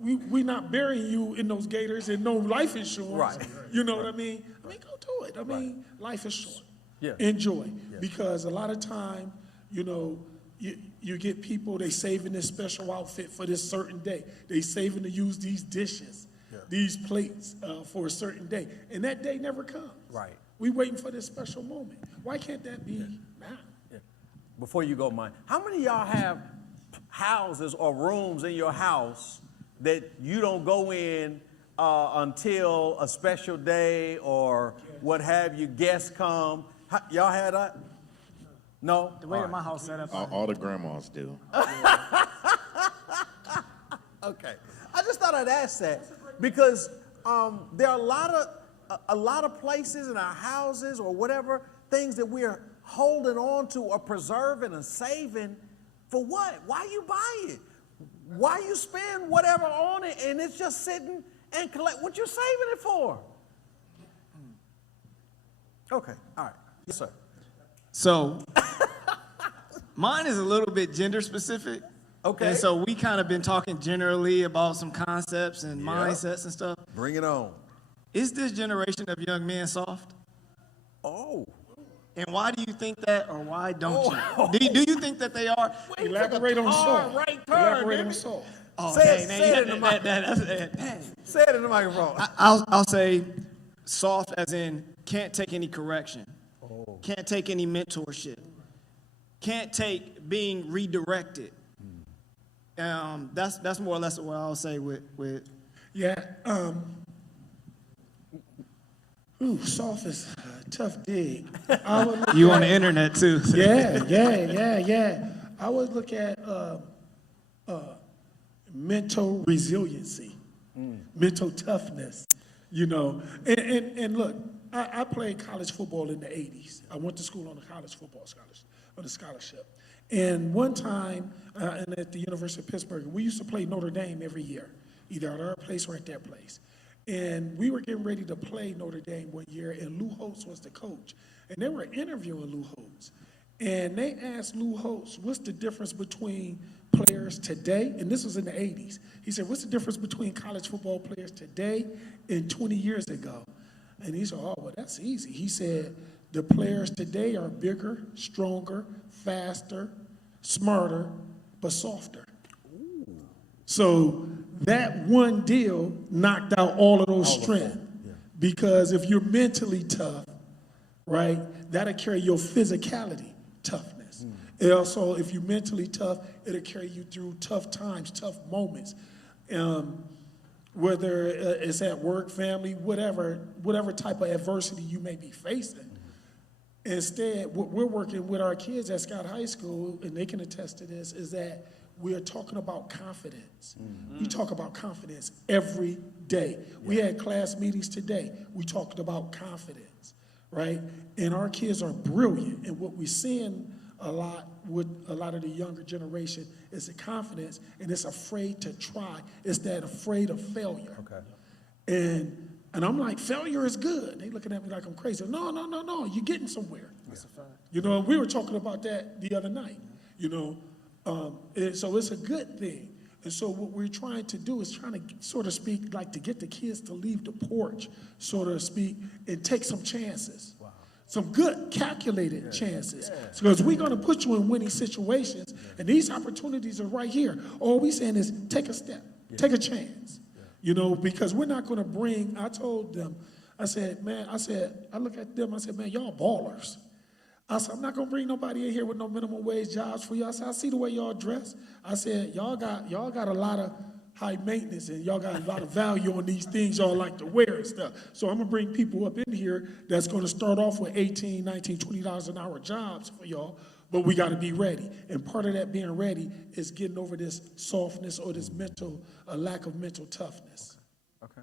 we're not burying you in those Gators and no life insurance. Right. You know what I mean? I mean, go do it. I mean, life is short. Yeah. Enjoy. Yeah. Because a lot of time, you know, you get people, they saving this special outfit for this certain day. They saving to use these dishes, these plates for a certain day. And that day never comes. Right. We waiting for this special moment. Why can't that be now? Yeah. Before you go, Mike, how many of y'all have houses or rooms in your house that you don't go in until a special day or what have you, guests come? Y'all had that? No? The way that my house set up. All the grandmas do. Okay. I just thought I'd ask that because there are a lot of places in our houses or whatever, things that we're holding on to or preserving and saving for what? Why you buy it? Why you spend whatever on it and it's just sitting and collect? What you saving it for? Okay. All right. Yes, sir. So, mine is a little bit gender specific. Okay. And so we kind of been talking generally about some concepts and mindsets and stuff. Bring it on. Is this generation of young men soft? Oh. And why do you think that, or why don't you? Do you think that they are? Elaborate on soft. Elaborate on soft. Oh, Say dang, it in man, the mic. Say it in the microphone. I'll say soft as in can't take any correction. Can't take any mentorship. Can't take being redirected. That's more or less what I'll say with. Yeah. Soft is a tough dig. You on the internet too. Yeah. I would look at mental resiliency, mental toughness, you know. And look, I played college football in the 80s. I went to school on a college football scholarship. And one time, and at the University of Pittsburgh, we used to play Notre Dame every year, either at our place or at their place. And we were getting ready to play Notre Dame one year, and Lou Holtz was the coach. And they were interviewing Lou Holtz. And they asked Lou Holtz, what's the difference between players today? And this was in the 80s. He said, what's the difference between college football players today and 20 years ago? And he said, oh, well, that's easy. He said, the players today are bigger, stronger, faster, smarter, but softer. Ooh. So that one deal knocked out all of those strengths. Yeah. Because if you're mentally tough, right, that'll carry your physicality toughness. And also, if you're mentally tough, it'll carry you through tough times, tough moments. Whether it's at work, family, whatever type of adversity you may be facing. Instead, what we're working with our kids at Scott High School, and they can attest to this, is that we're talking about confidence. We talk about confidence every day. We had class meetings today. We talked about confidence, right? And our kids are brilliant. And what we're seeing a lot with a lot of the younger generation is the confidence, and it's afraid to try. It's that afraid of failure. Okay. And I'm like, failure is good. They looking at me like I'm crazy. No, you're getting somewhere. That's a fact. You know, we were talking about that the other night, you know. And so it's a good thing. And so what we're trying to do is trying to sort of speak, like to get the kids to leave the porch, so to speak, and take some chances. Wow. Some good calculated chances. Because we're going to put you in winning situations, and these opportunities are right here. All we're saying is take a step, take a chance. You know, because we're not going to bring, I told them, I said, man, I look at them, I said, man, y'all ballers. I said, I'm not gonna bring nobody in here with no minimum wage jobs for y'all. I said, I see the way y'all dress. I said, y'all got a lot of high maintenance and y'all got a lot of value on these things y'all like to wear and stuff. So I'm gonna bring people up in here that's gonna start off with $18, $19, $20 an hour jobs for y'all, but we gotta be ready. And part of that being ready is getting over this softness or this lack of mental toughness. Okay.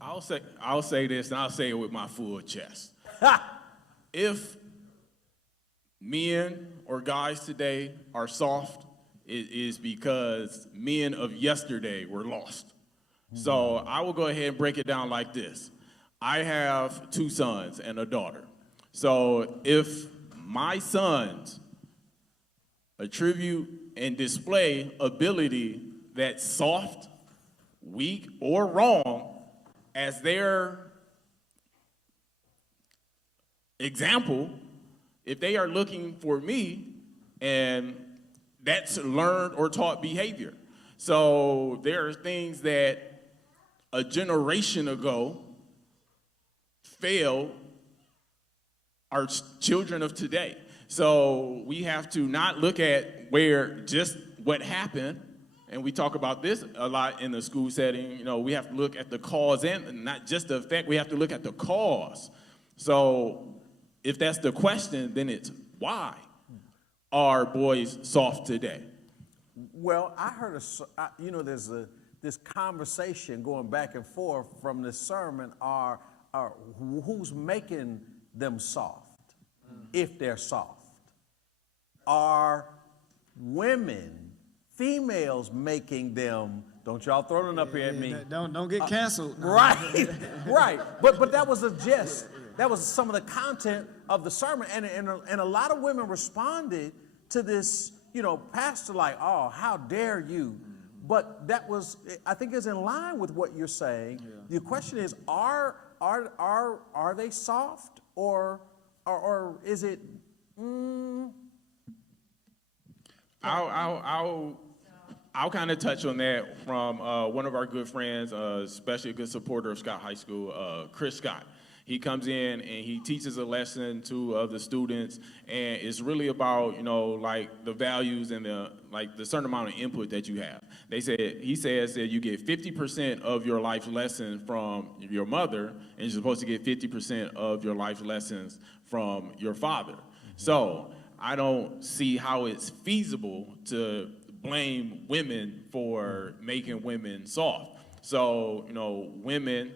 I'll say this, and I'll say it with my full chest. If men or guys today are soft, it is because men of yesterday were lost. So I will go ahead and break it down like this. I have 2 sons and a daughter. So if my sons attribute and display ability that's soft, weak, or wrong as their example, if they are looking for me, and that's learned or taught behavior. So there are things that a generation ago failed our children of today. So we have to not look at where just what happened, and we talk about this a lot in the school setting. You know, we have to look at the cause and not just the effect. We have to look at the cause. So if that's the question, then it's why are boys soft today? Well, I heard, there's this conversation going back and forth from this sermon are who's making them soft, if they're soft. Are women, females making them, don't y'all throw it up here at me. Don't get canceled. Right, right. But that was a gist. That was some of the content of the sermon. And a lot of women responded to this, pastor like, oh, how dare you? But that was, I think, is in line with what you're saying. Yeah. The question is, are they soft or is it? I'll kind of touch on that from one of our good friends, especially a good supporter of Scott High School, Chris Scott. He comes in and he teaches a lesson to the students, and it's really about, like the values and the certain amount of input that you have. He says that you get 50% of your life lessons from your mother, and you're supposed to get 50% of your life lessons from your father. So I don't see how it's feasible to blame women for making women soft. So, women,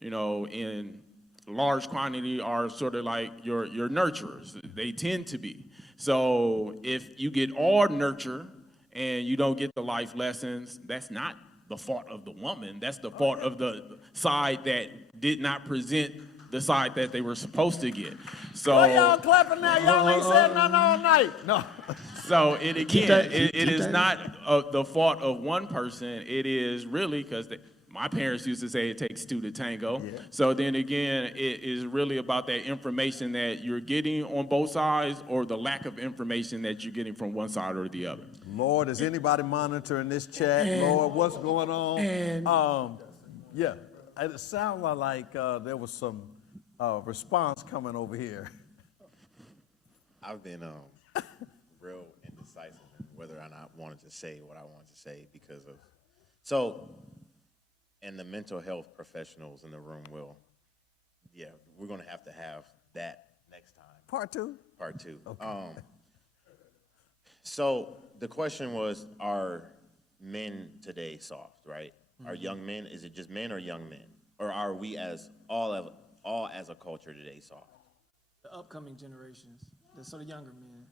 in large quantity are sort of like your nurturers. They tend to be. So if you get all nurture and you don't get the life lessons, that's not the fault of the woman. That's the fault of the side that did not present the side that they were supposed to get. So well, y'all clapping now. Y'all ain't said nothing all night. No. So it is not the fault of one person. It is really because my parents used to say it takes 2 to tango. Yeah. So then again, it is really about that information that you're getting on both sides or the lack of information that you're getting from one side or the other. Lord, is anybody monitoring this chat? Lord, what's going on? Yeah, it sounded like there was some response coming over here. I've been real indecisive whether or not I wanted to say what I wanted to say because of, and the mental health professionals in the room we're going to have that next time. Part 2? Part 2. Okay. So the question was, are men today soft, right? Mm-hmm. Are young men, is it just men or young men? Or are we as all as a culture today soft? The upcoming generations, the sort of younger men.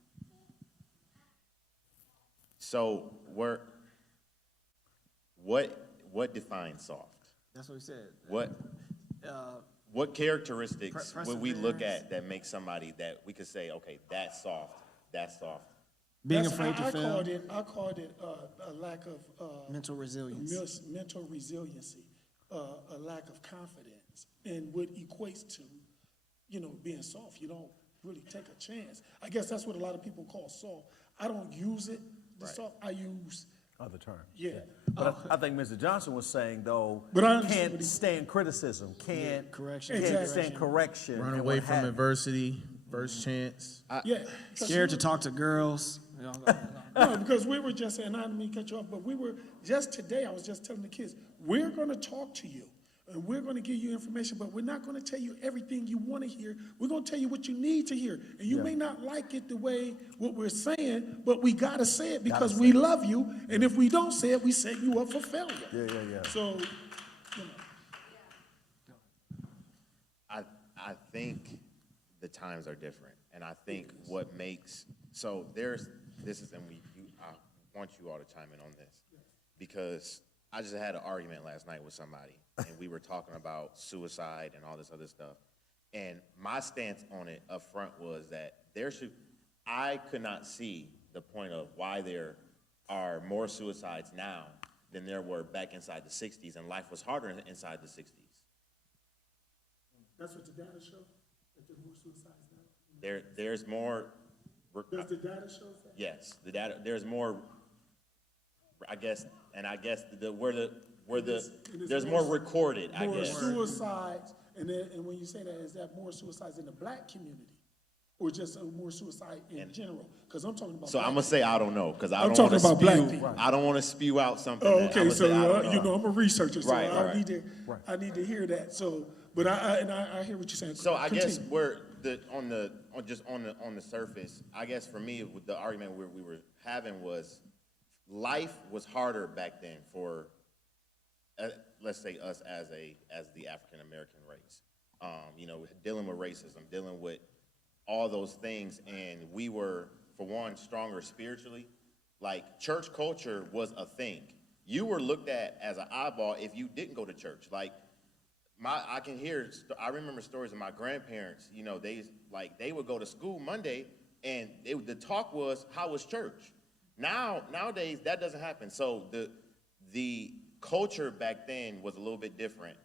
So what defines soft? That's what we said. What characteristics would we look at that make somebody that we could say, okay, that's soft, that's soft? Being afraid to fail. I called it a lack of mental resilience. Mental resiliency, a lack of confidence, and what equates to, being soft. You don't really take a chance. I guess that's what a lot of people call soft. I don't use it. Soft. I use Other term. Yeah. But I think Mr. Johnson was saying, though, But I understand what can't he's- stand criticism, can't correction. can't Exactly. stand correction. Run and away what from have you. adversity, first chance. Yeah. Scared to talk to girls. You know, No, because we were just, and I didn't mean to cut you off, but we were, just today, I was just telling the kids, we're gonna talk to you, and we're gonna give you information, but we're not gonna tell you everything you wanna hear. We're gonna tell you what you need to hear. And you may not like it the way what we're saying, but we gotta say it because we love you, and if we don't say it, we set you up for failure. Yeah. So, you know, I think the times are different, and I think what makes, so there's, this is, and I want you all to chime in on this, because I just had an argument last night with somebody, and we were talking about suicide and all this other stuff, and my stance on it up front was that I could not see the point of why there are more suicides now than there were back inside the 60s, and life was harder inside the 60s. that's what the data show, that there's more suicides now. There's more. Does the data show that? Yes, the data. There's more. I guess there's more recorded. I More guess. suicides, and when you say that, is that more suicides in the black community? Or just more suicide in general? Because I'm talking about. So black I'm gonna say I don't know because I I'm don't talking want to about black spew. people. I don't want to spew out something. Oh, that okay, I'ma so, say I don't you know, I'm a researcher, so Right, I right. need to hear that, so, but I hear what you're saying. So I guess Continue. on the surface, I guess for me, with the argument we were having was life was harder back then for, let's say us as the African American race. You know, dealing with racism, dealing with all those things, and we were, for one, stronger spiritually. Like, church culture was a thing. You were looked at as an eyeball if you didn't go to church. Like, I remember stories of my grandparents, you know, they would go to school Monday, and the talk was, how was church? Nowadays, that doesn't happen. So the culture back then was a little bit different,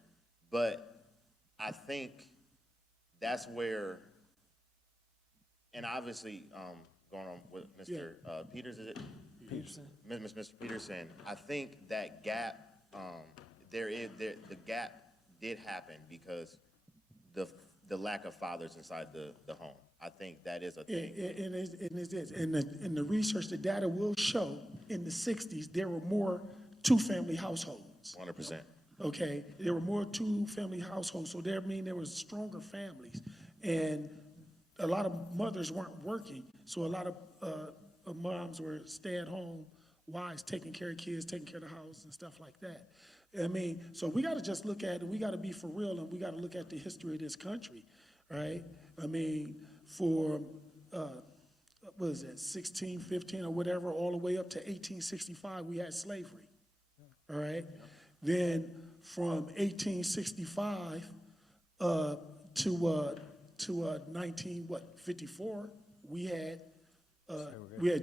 but I think that's where, and obviously, going on with Mr. Peters, is it? Peterson. Mr. Peterson, I think that gap, the gap did happen because the lack of fathers inside the home. I think that is a thing. And it's this, and the research, the data will show, in the 60s, there were more two-family households. 100%. Okay, there were more two-family households, so there were stronger families. And a lot of mothers weren't working, so a lot of moms were stay-at-home wives, taking care of kids, taking care of the house and stuff like that. I mean, so we gotta just look at it, we gotta be for real, and we gotta look at the history of this country, right? I mean, for, what is that, 1615 or whatever, all the way up to 1865, we had slavery, all right? Then from 1865 to 1954, we had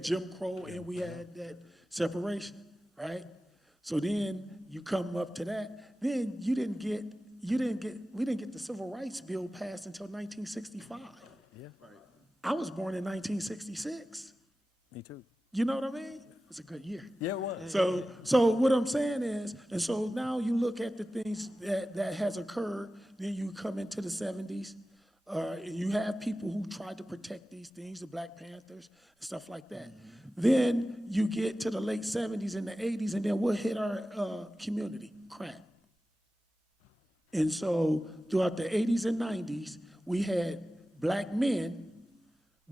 Jim Crow and we had that separation, right? So then you come up to that, then we didn't get the Civil Rights Bill passed until 1965. Yeah. I was born in 1966. Me too. You know what I mean? It was a good year. Yeah, it was. So what I'm saying is, and so now you look at the things that has occurred, then you come into the 70s, and you have people who tried to protect these things, the Black Panthers, and stuff like that. Then you get to the late 70s and the 80s, and then what hit our community? Crack. And so throughout the 80s and 90s, we had black men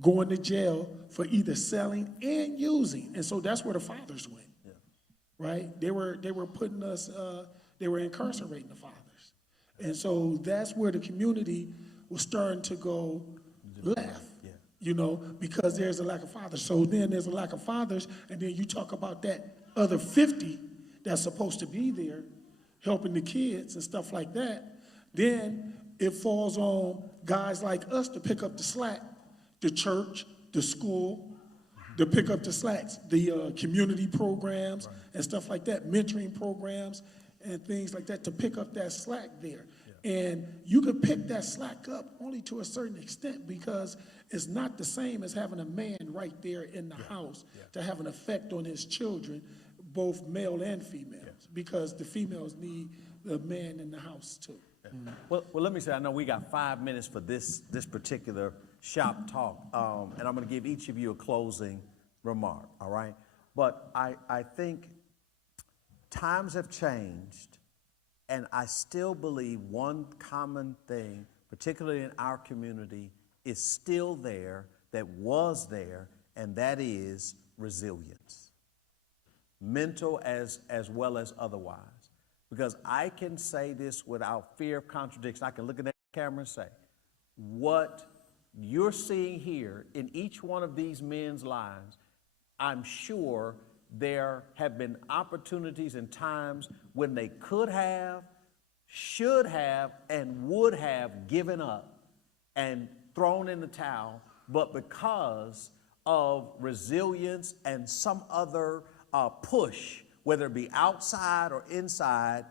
going to jail for either selling and using. And so that's where the fathers went, right? They were putting us, they were incarcerating the fathers. And so that's where the community was starting to go left, you know, because there's a lack of fathers. So then there's a lack of fathers, and then you talk about that other 50 that's supposed to be there helping the kids and stuff like that. Then it falls on guys like us to pick up the slack, the church, the school, to pick up the slacks, the community programs and stuff like that, mentoring programs and things like that, to pick up that slack there. And you could pick that slack up only to a certain extent, because it's not the same as having a man right there in the house to have an effect on his children. both male and females, because the females need the man in the house too. Well, let me say, I know we got 5 minutes for this particular shop talk, and I'm going to give each of you a closing remark, all right? But I think times have changed, and I still believe one common thing, particularly in our community, is still there, that was there, and that is resilience, mental as well as otherwise. Because I can say this without fear of contradiction. I can look at that camera and say, what you're seeing here in each one of these men's lives, I'm sure there have been opportunities and times when they could have, should have, and would have given up and thrown in the towel, but because of resilience and some other push, whether it be outside or inside,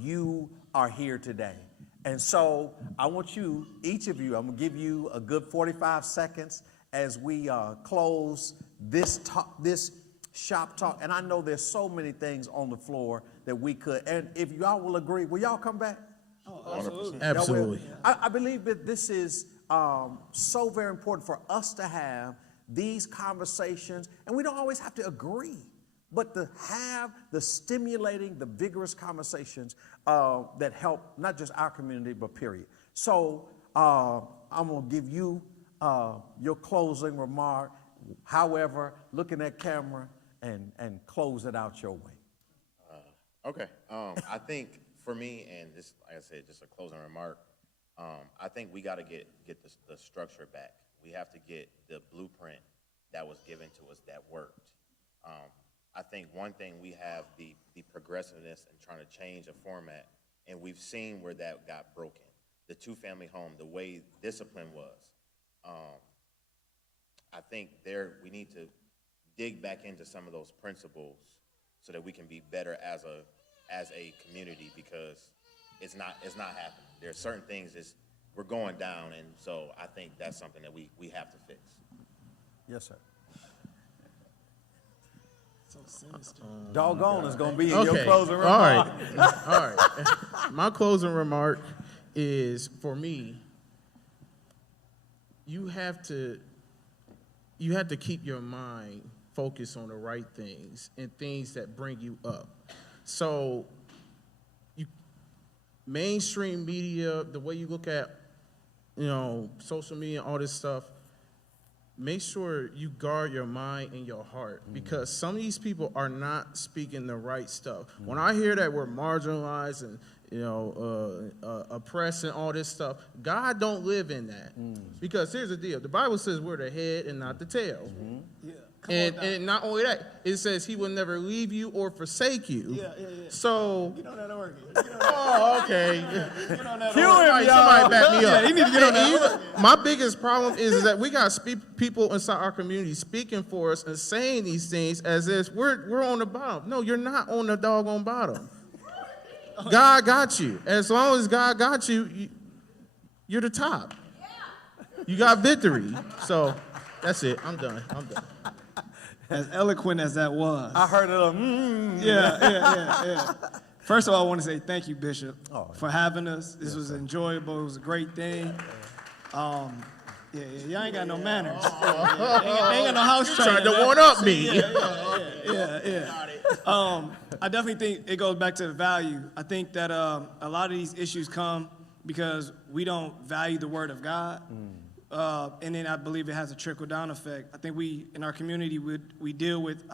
you are here today. And so I want you, each of you, I'm gonna give you a good 45 seconds as we close this talk, this shop talk. And I know there's so many things on the floor that we could, and if y'all will agree, will y'all come back? Oh, absolutely. Absolutely. I believe that this is so very important for us to have these conversations, and we don't always have to agree, but to have the stimulating, the vigorous conversations that help not just our community, but period. So I'm gonna give you your closing remark, however, look in that camera and close it out your way. Okay. I think for me, and just like I said, just a closing remark, I think we got to get the structure back. We have to get the blueprint that was given to us that worked. I think one thing we have the progressiveness and trying to change a format, and we've seen where that got broken. The two-family home, the way discipline was. I think we need to dig back into some of those principles so that we can be better as a community, because it's not happening. There are certain things we're going down, and so I think that's something that we have to fix. Yes, sir. So sinister. Doggone is gonna be in Okay. your closing All remark. right. All right. My closing remark is, for me, you have to keep your mind focused on the right things and things that bring you up. So mainstream media, the way you look at, social media, all this stuff, make sure you guard your mind and your heart, because some of these people are not speaking the right stuff. When I hear that we're marginalized and oppressed and all this stuff, God don't live in that. Because here's the deal: the Bible says we're the head and not the tail. Yeah. And not only that, it says He will never leave you or forsake you. Yeah. So. Get on that organ. Oh, okay. Get on that Cue organ. him, Somebody back me up. Yeah, you need to get on that organ. My biggest problem is that we got people inside our community speaking for us and saying these things as if we're on the bottom. No, you're not on the doggone bottom. God got you. As long as God got you, you're the top. You got victory. So that's it. I'm done. As eloquent as that was. I heard it. Yeah. First of all, I want to say thank you, Bishop, Oh, for having us. This was enjoyable. It was a great thing. Y'all ain't got no manners. Ain't got no house training. Trying to one up me. Yeah. I definitely think it goes back to the value. I think that a lot of these issues come because we don't value the Word of God. And then I believe it has a trickle-down effect. I think we, in our community, we deal with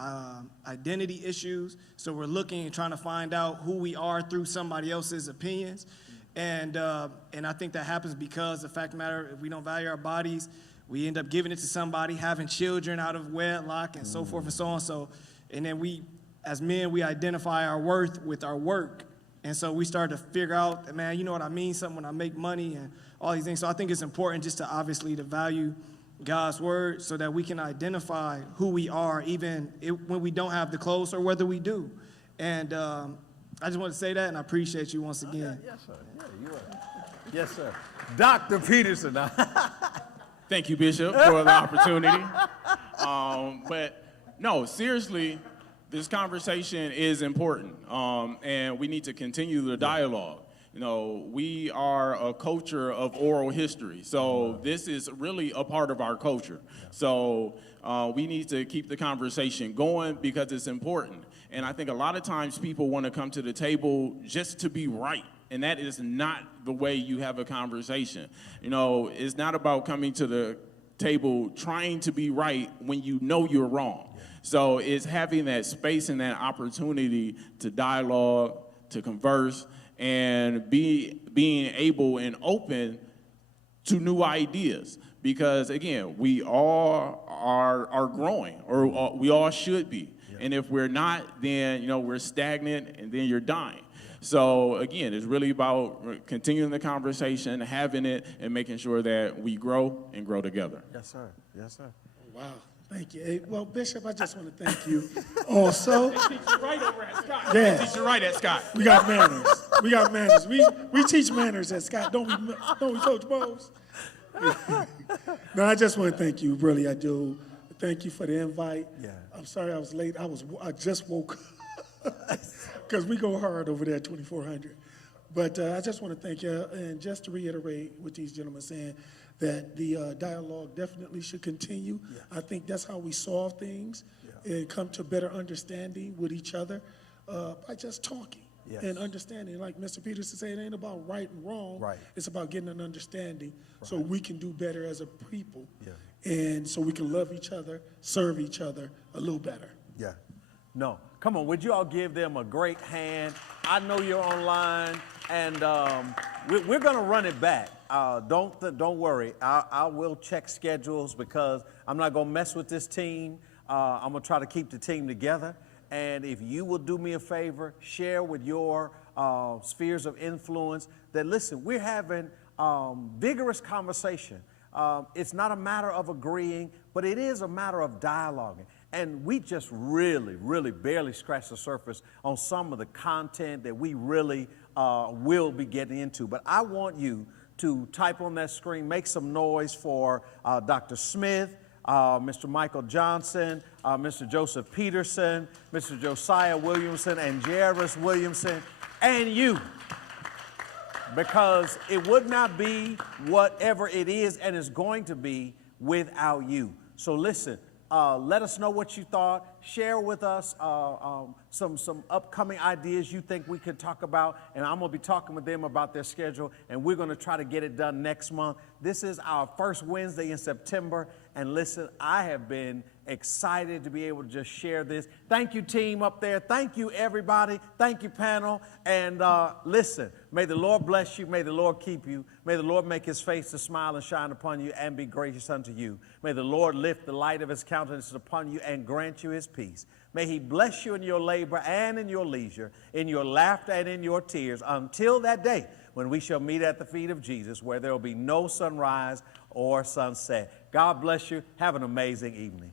identity issues. So we're looking and trying to find out who we are through somebody else's opinions. And I think that happens because the fact of the matter, if we don't value our bodies, we end up giving it to somebody, having children out of wedlock and so forth and so on. So, and then we, as men, we identify our worth with our work. And so we start to figure out, man, you know what I mean, something when I make money and all these things. So I think it's important just to obviously to value God's word so that we can identify who we are, even when we don't have the clothes or whether we do. And I just want to say that, and I appreciate you once again. Yes, sir. Yeah, you are. Yes, sir. Dr. Peterson. Thank you, Bishop, for the opportunity. But no, seriously, this conversation is important, and we need to continue the dialogue. You know, we are a culture of oral history, so this is really a part of our culture. So we need to keep the conversation going because it's important. And I think a lot of times people want to come to the table just to be right, and that is not the way you have a conversation. You know, it's not about coming to the table trying to be right when you know you're wrong. So it's having that space and that opportunity to dialogue, to converse, and being able and open to new ideas. Because again, we all are growing, or we all should be. And if we're not, then you know we're stagnant, and then you're dying. So again, it's really about continuing the conversation, having it, and making sure that we grow and grow together. Yes, sir. Yes, sir. Wow, thank you. Hey, well, Bishop, I just want to thank you also. Teach you right over at Scott. Yeah. Teach you right at Scott. We got manners. We got manners. We teach manners at Scott, don't we, Coach Bowles? No, I just want to thank you, really, I do. Thank you for the invite. Yeah. I'm sorry I was late. I just woke up because we go hard over there at 2400. But I just want to thank you, and just to reiterate what these gentlemen are saying, that the dialogue definitely should continue. Yeah. I think that's how we solve things and come to better understanding with each other by just talking. Yes. And understanding, like Mr. Peterson said, it ain't about right and wrong. Right. It's about getting an understanding so we can do better as a people. Yeah. And so we can love each other, serve each other a little better. Yeah. No. Come on, would you all give them a great hand? I know you're online, and we're going to run it back. Don't worry. I will check schedules because I'm not going to mess with this team. I'm going to try to keep the team together. And if you will do me a favor, share with your spheres of influence that, listen, we're having vigorous conversation. It's not a matter of agreeing, but it is a matter of dialoguing. And we just really, really barely scratched the surface on some of the content that we really will be getting into. But I want you to type on that screen, make some noise for Dr. Smith, Mr. Michael Johnson, Mr. Joseph Peterson, Mr. Josiah Williamson, and Jairus Williamson, and you. Because it would not be whatever it is and is going to be without you. So listen, let us know what you thought. Share with us some upcoming ideas you think we could talk about, and I'm going to be talking with them about their schedule, and we're going to try to get it done next month. This is our first Wednesday in September, and listen, I have been excited to be able to just share this. Thank you, team up there. Thank you, everybody. Thank you, panel. And listen, may the Lord bless you. May the Lord keep you. May the Lord make his face to smile and shine upon you and be gracious unto you. May the Lord lift the light of his countenance upon you and grant you his peace. May he bless you in your labor and in your leisure, in your laughter and in your tears, until that day when we shall meet at the feet of Jesus, where there will be no sunrise or sunset. God bless you. Have an amazing evening.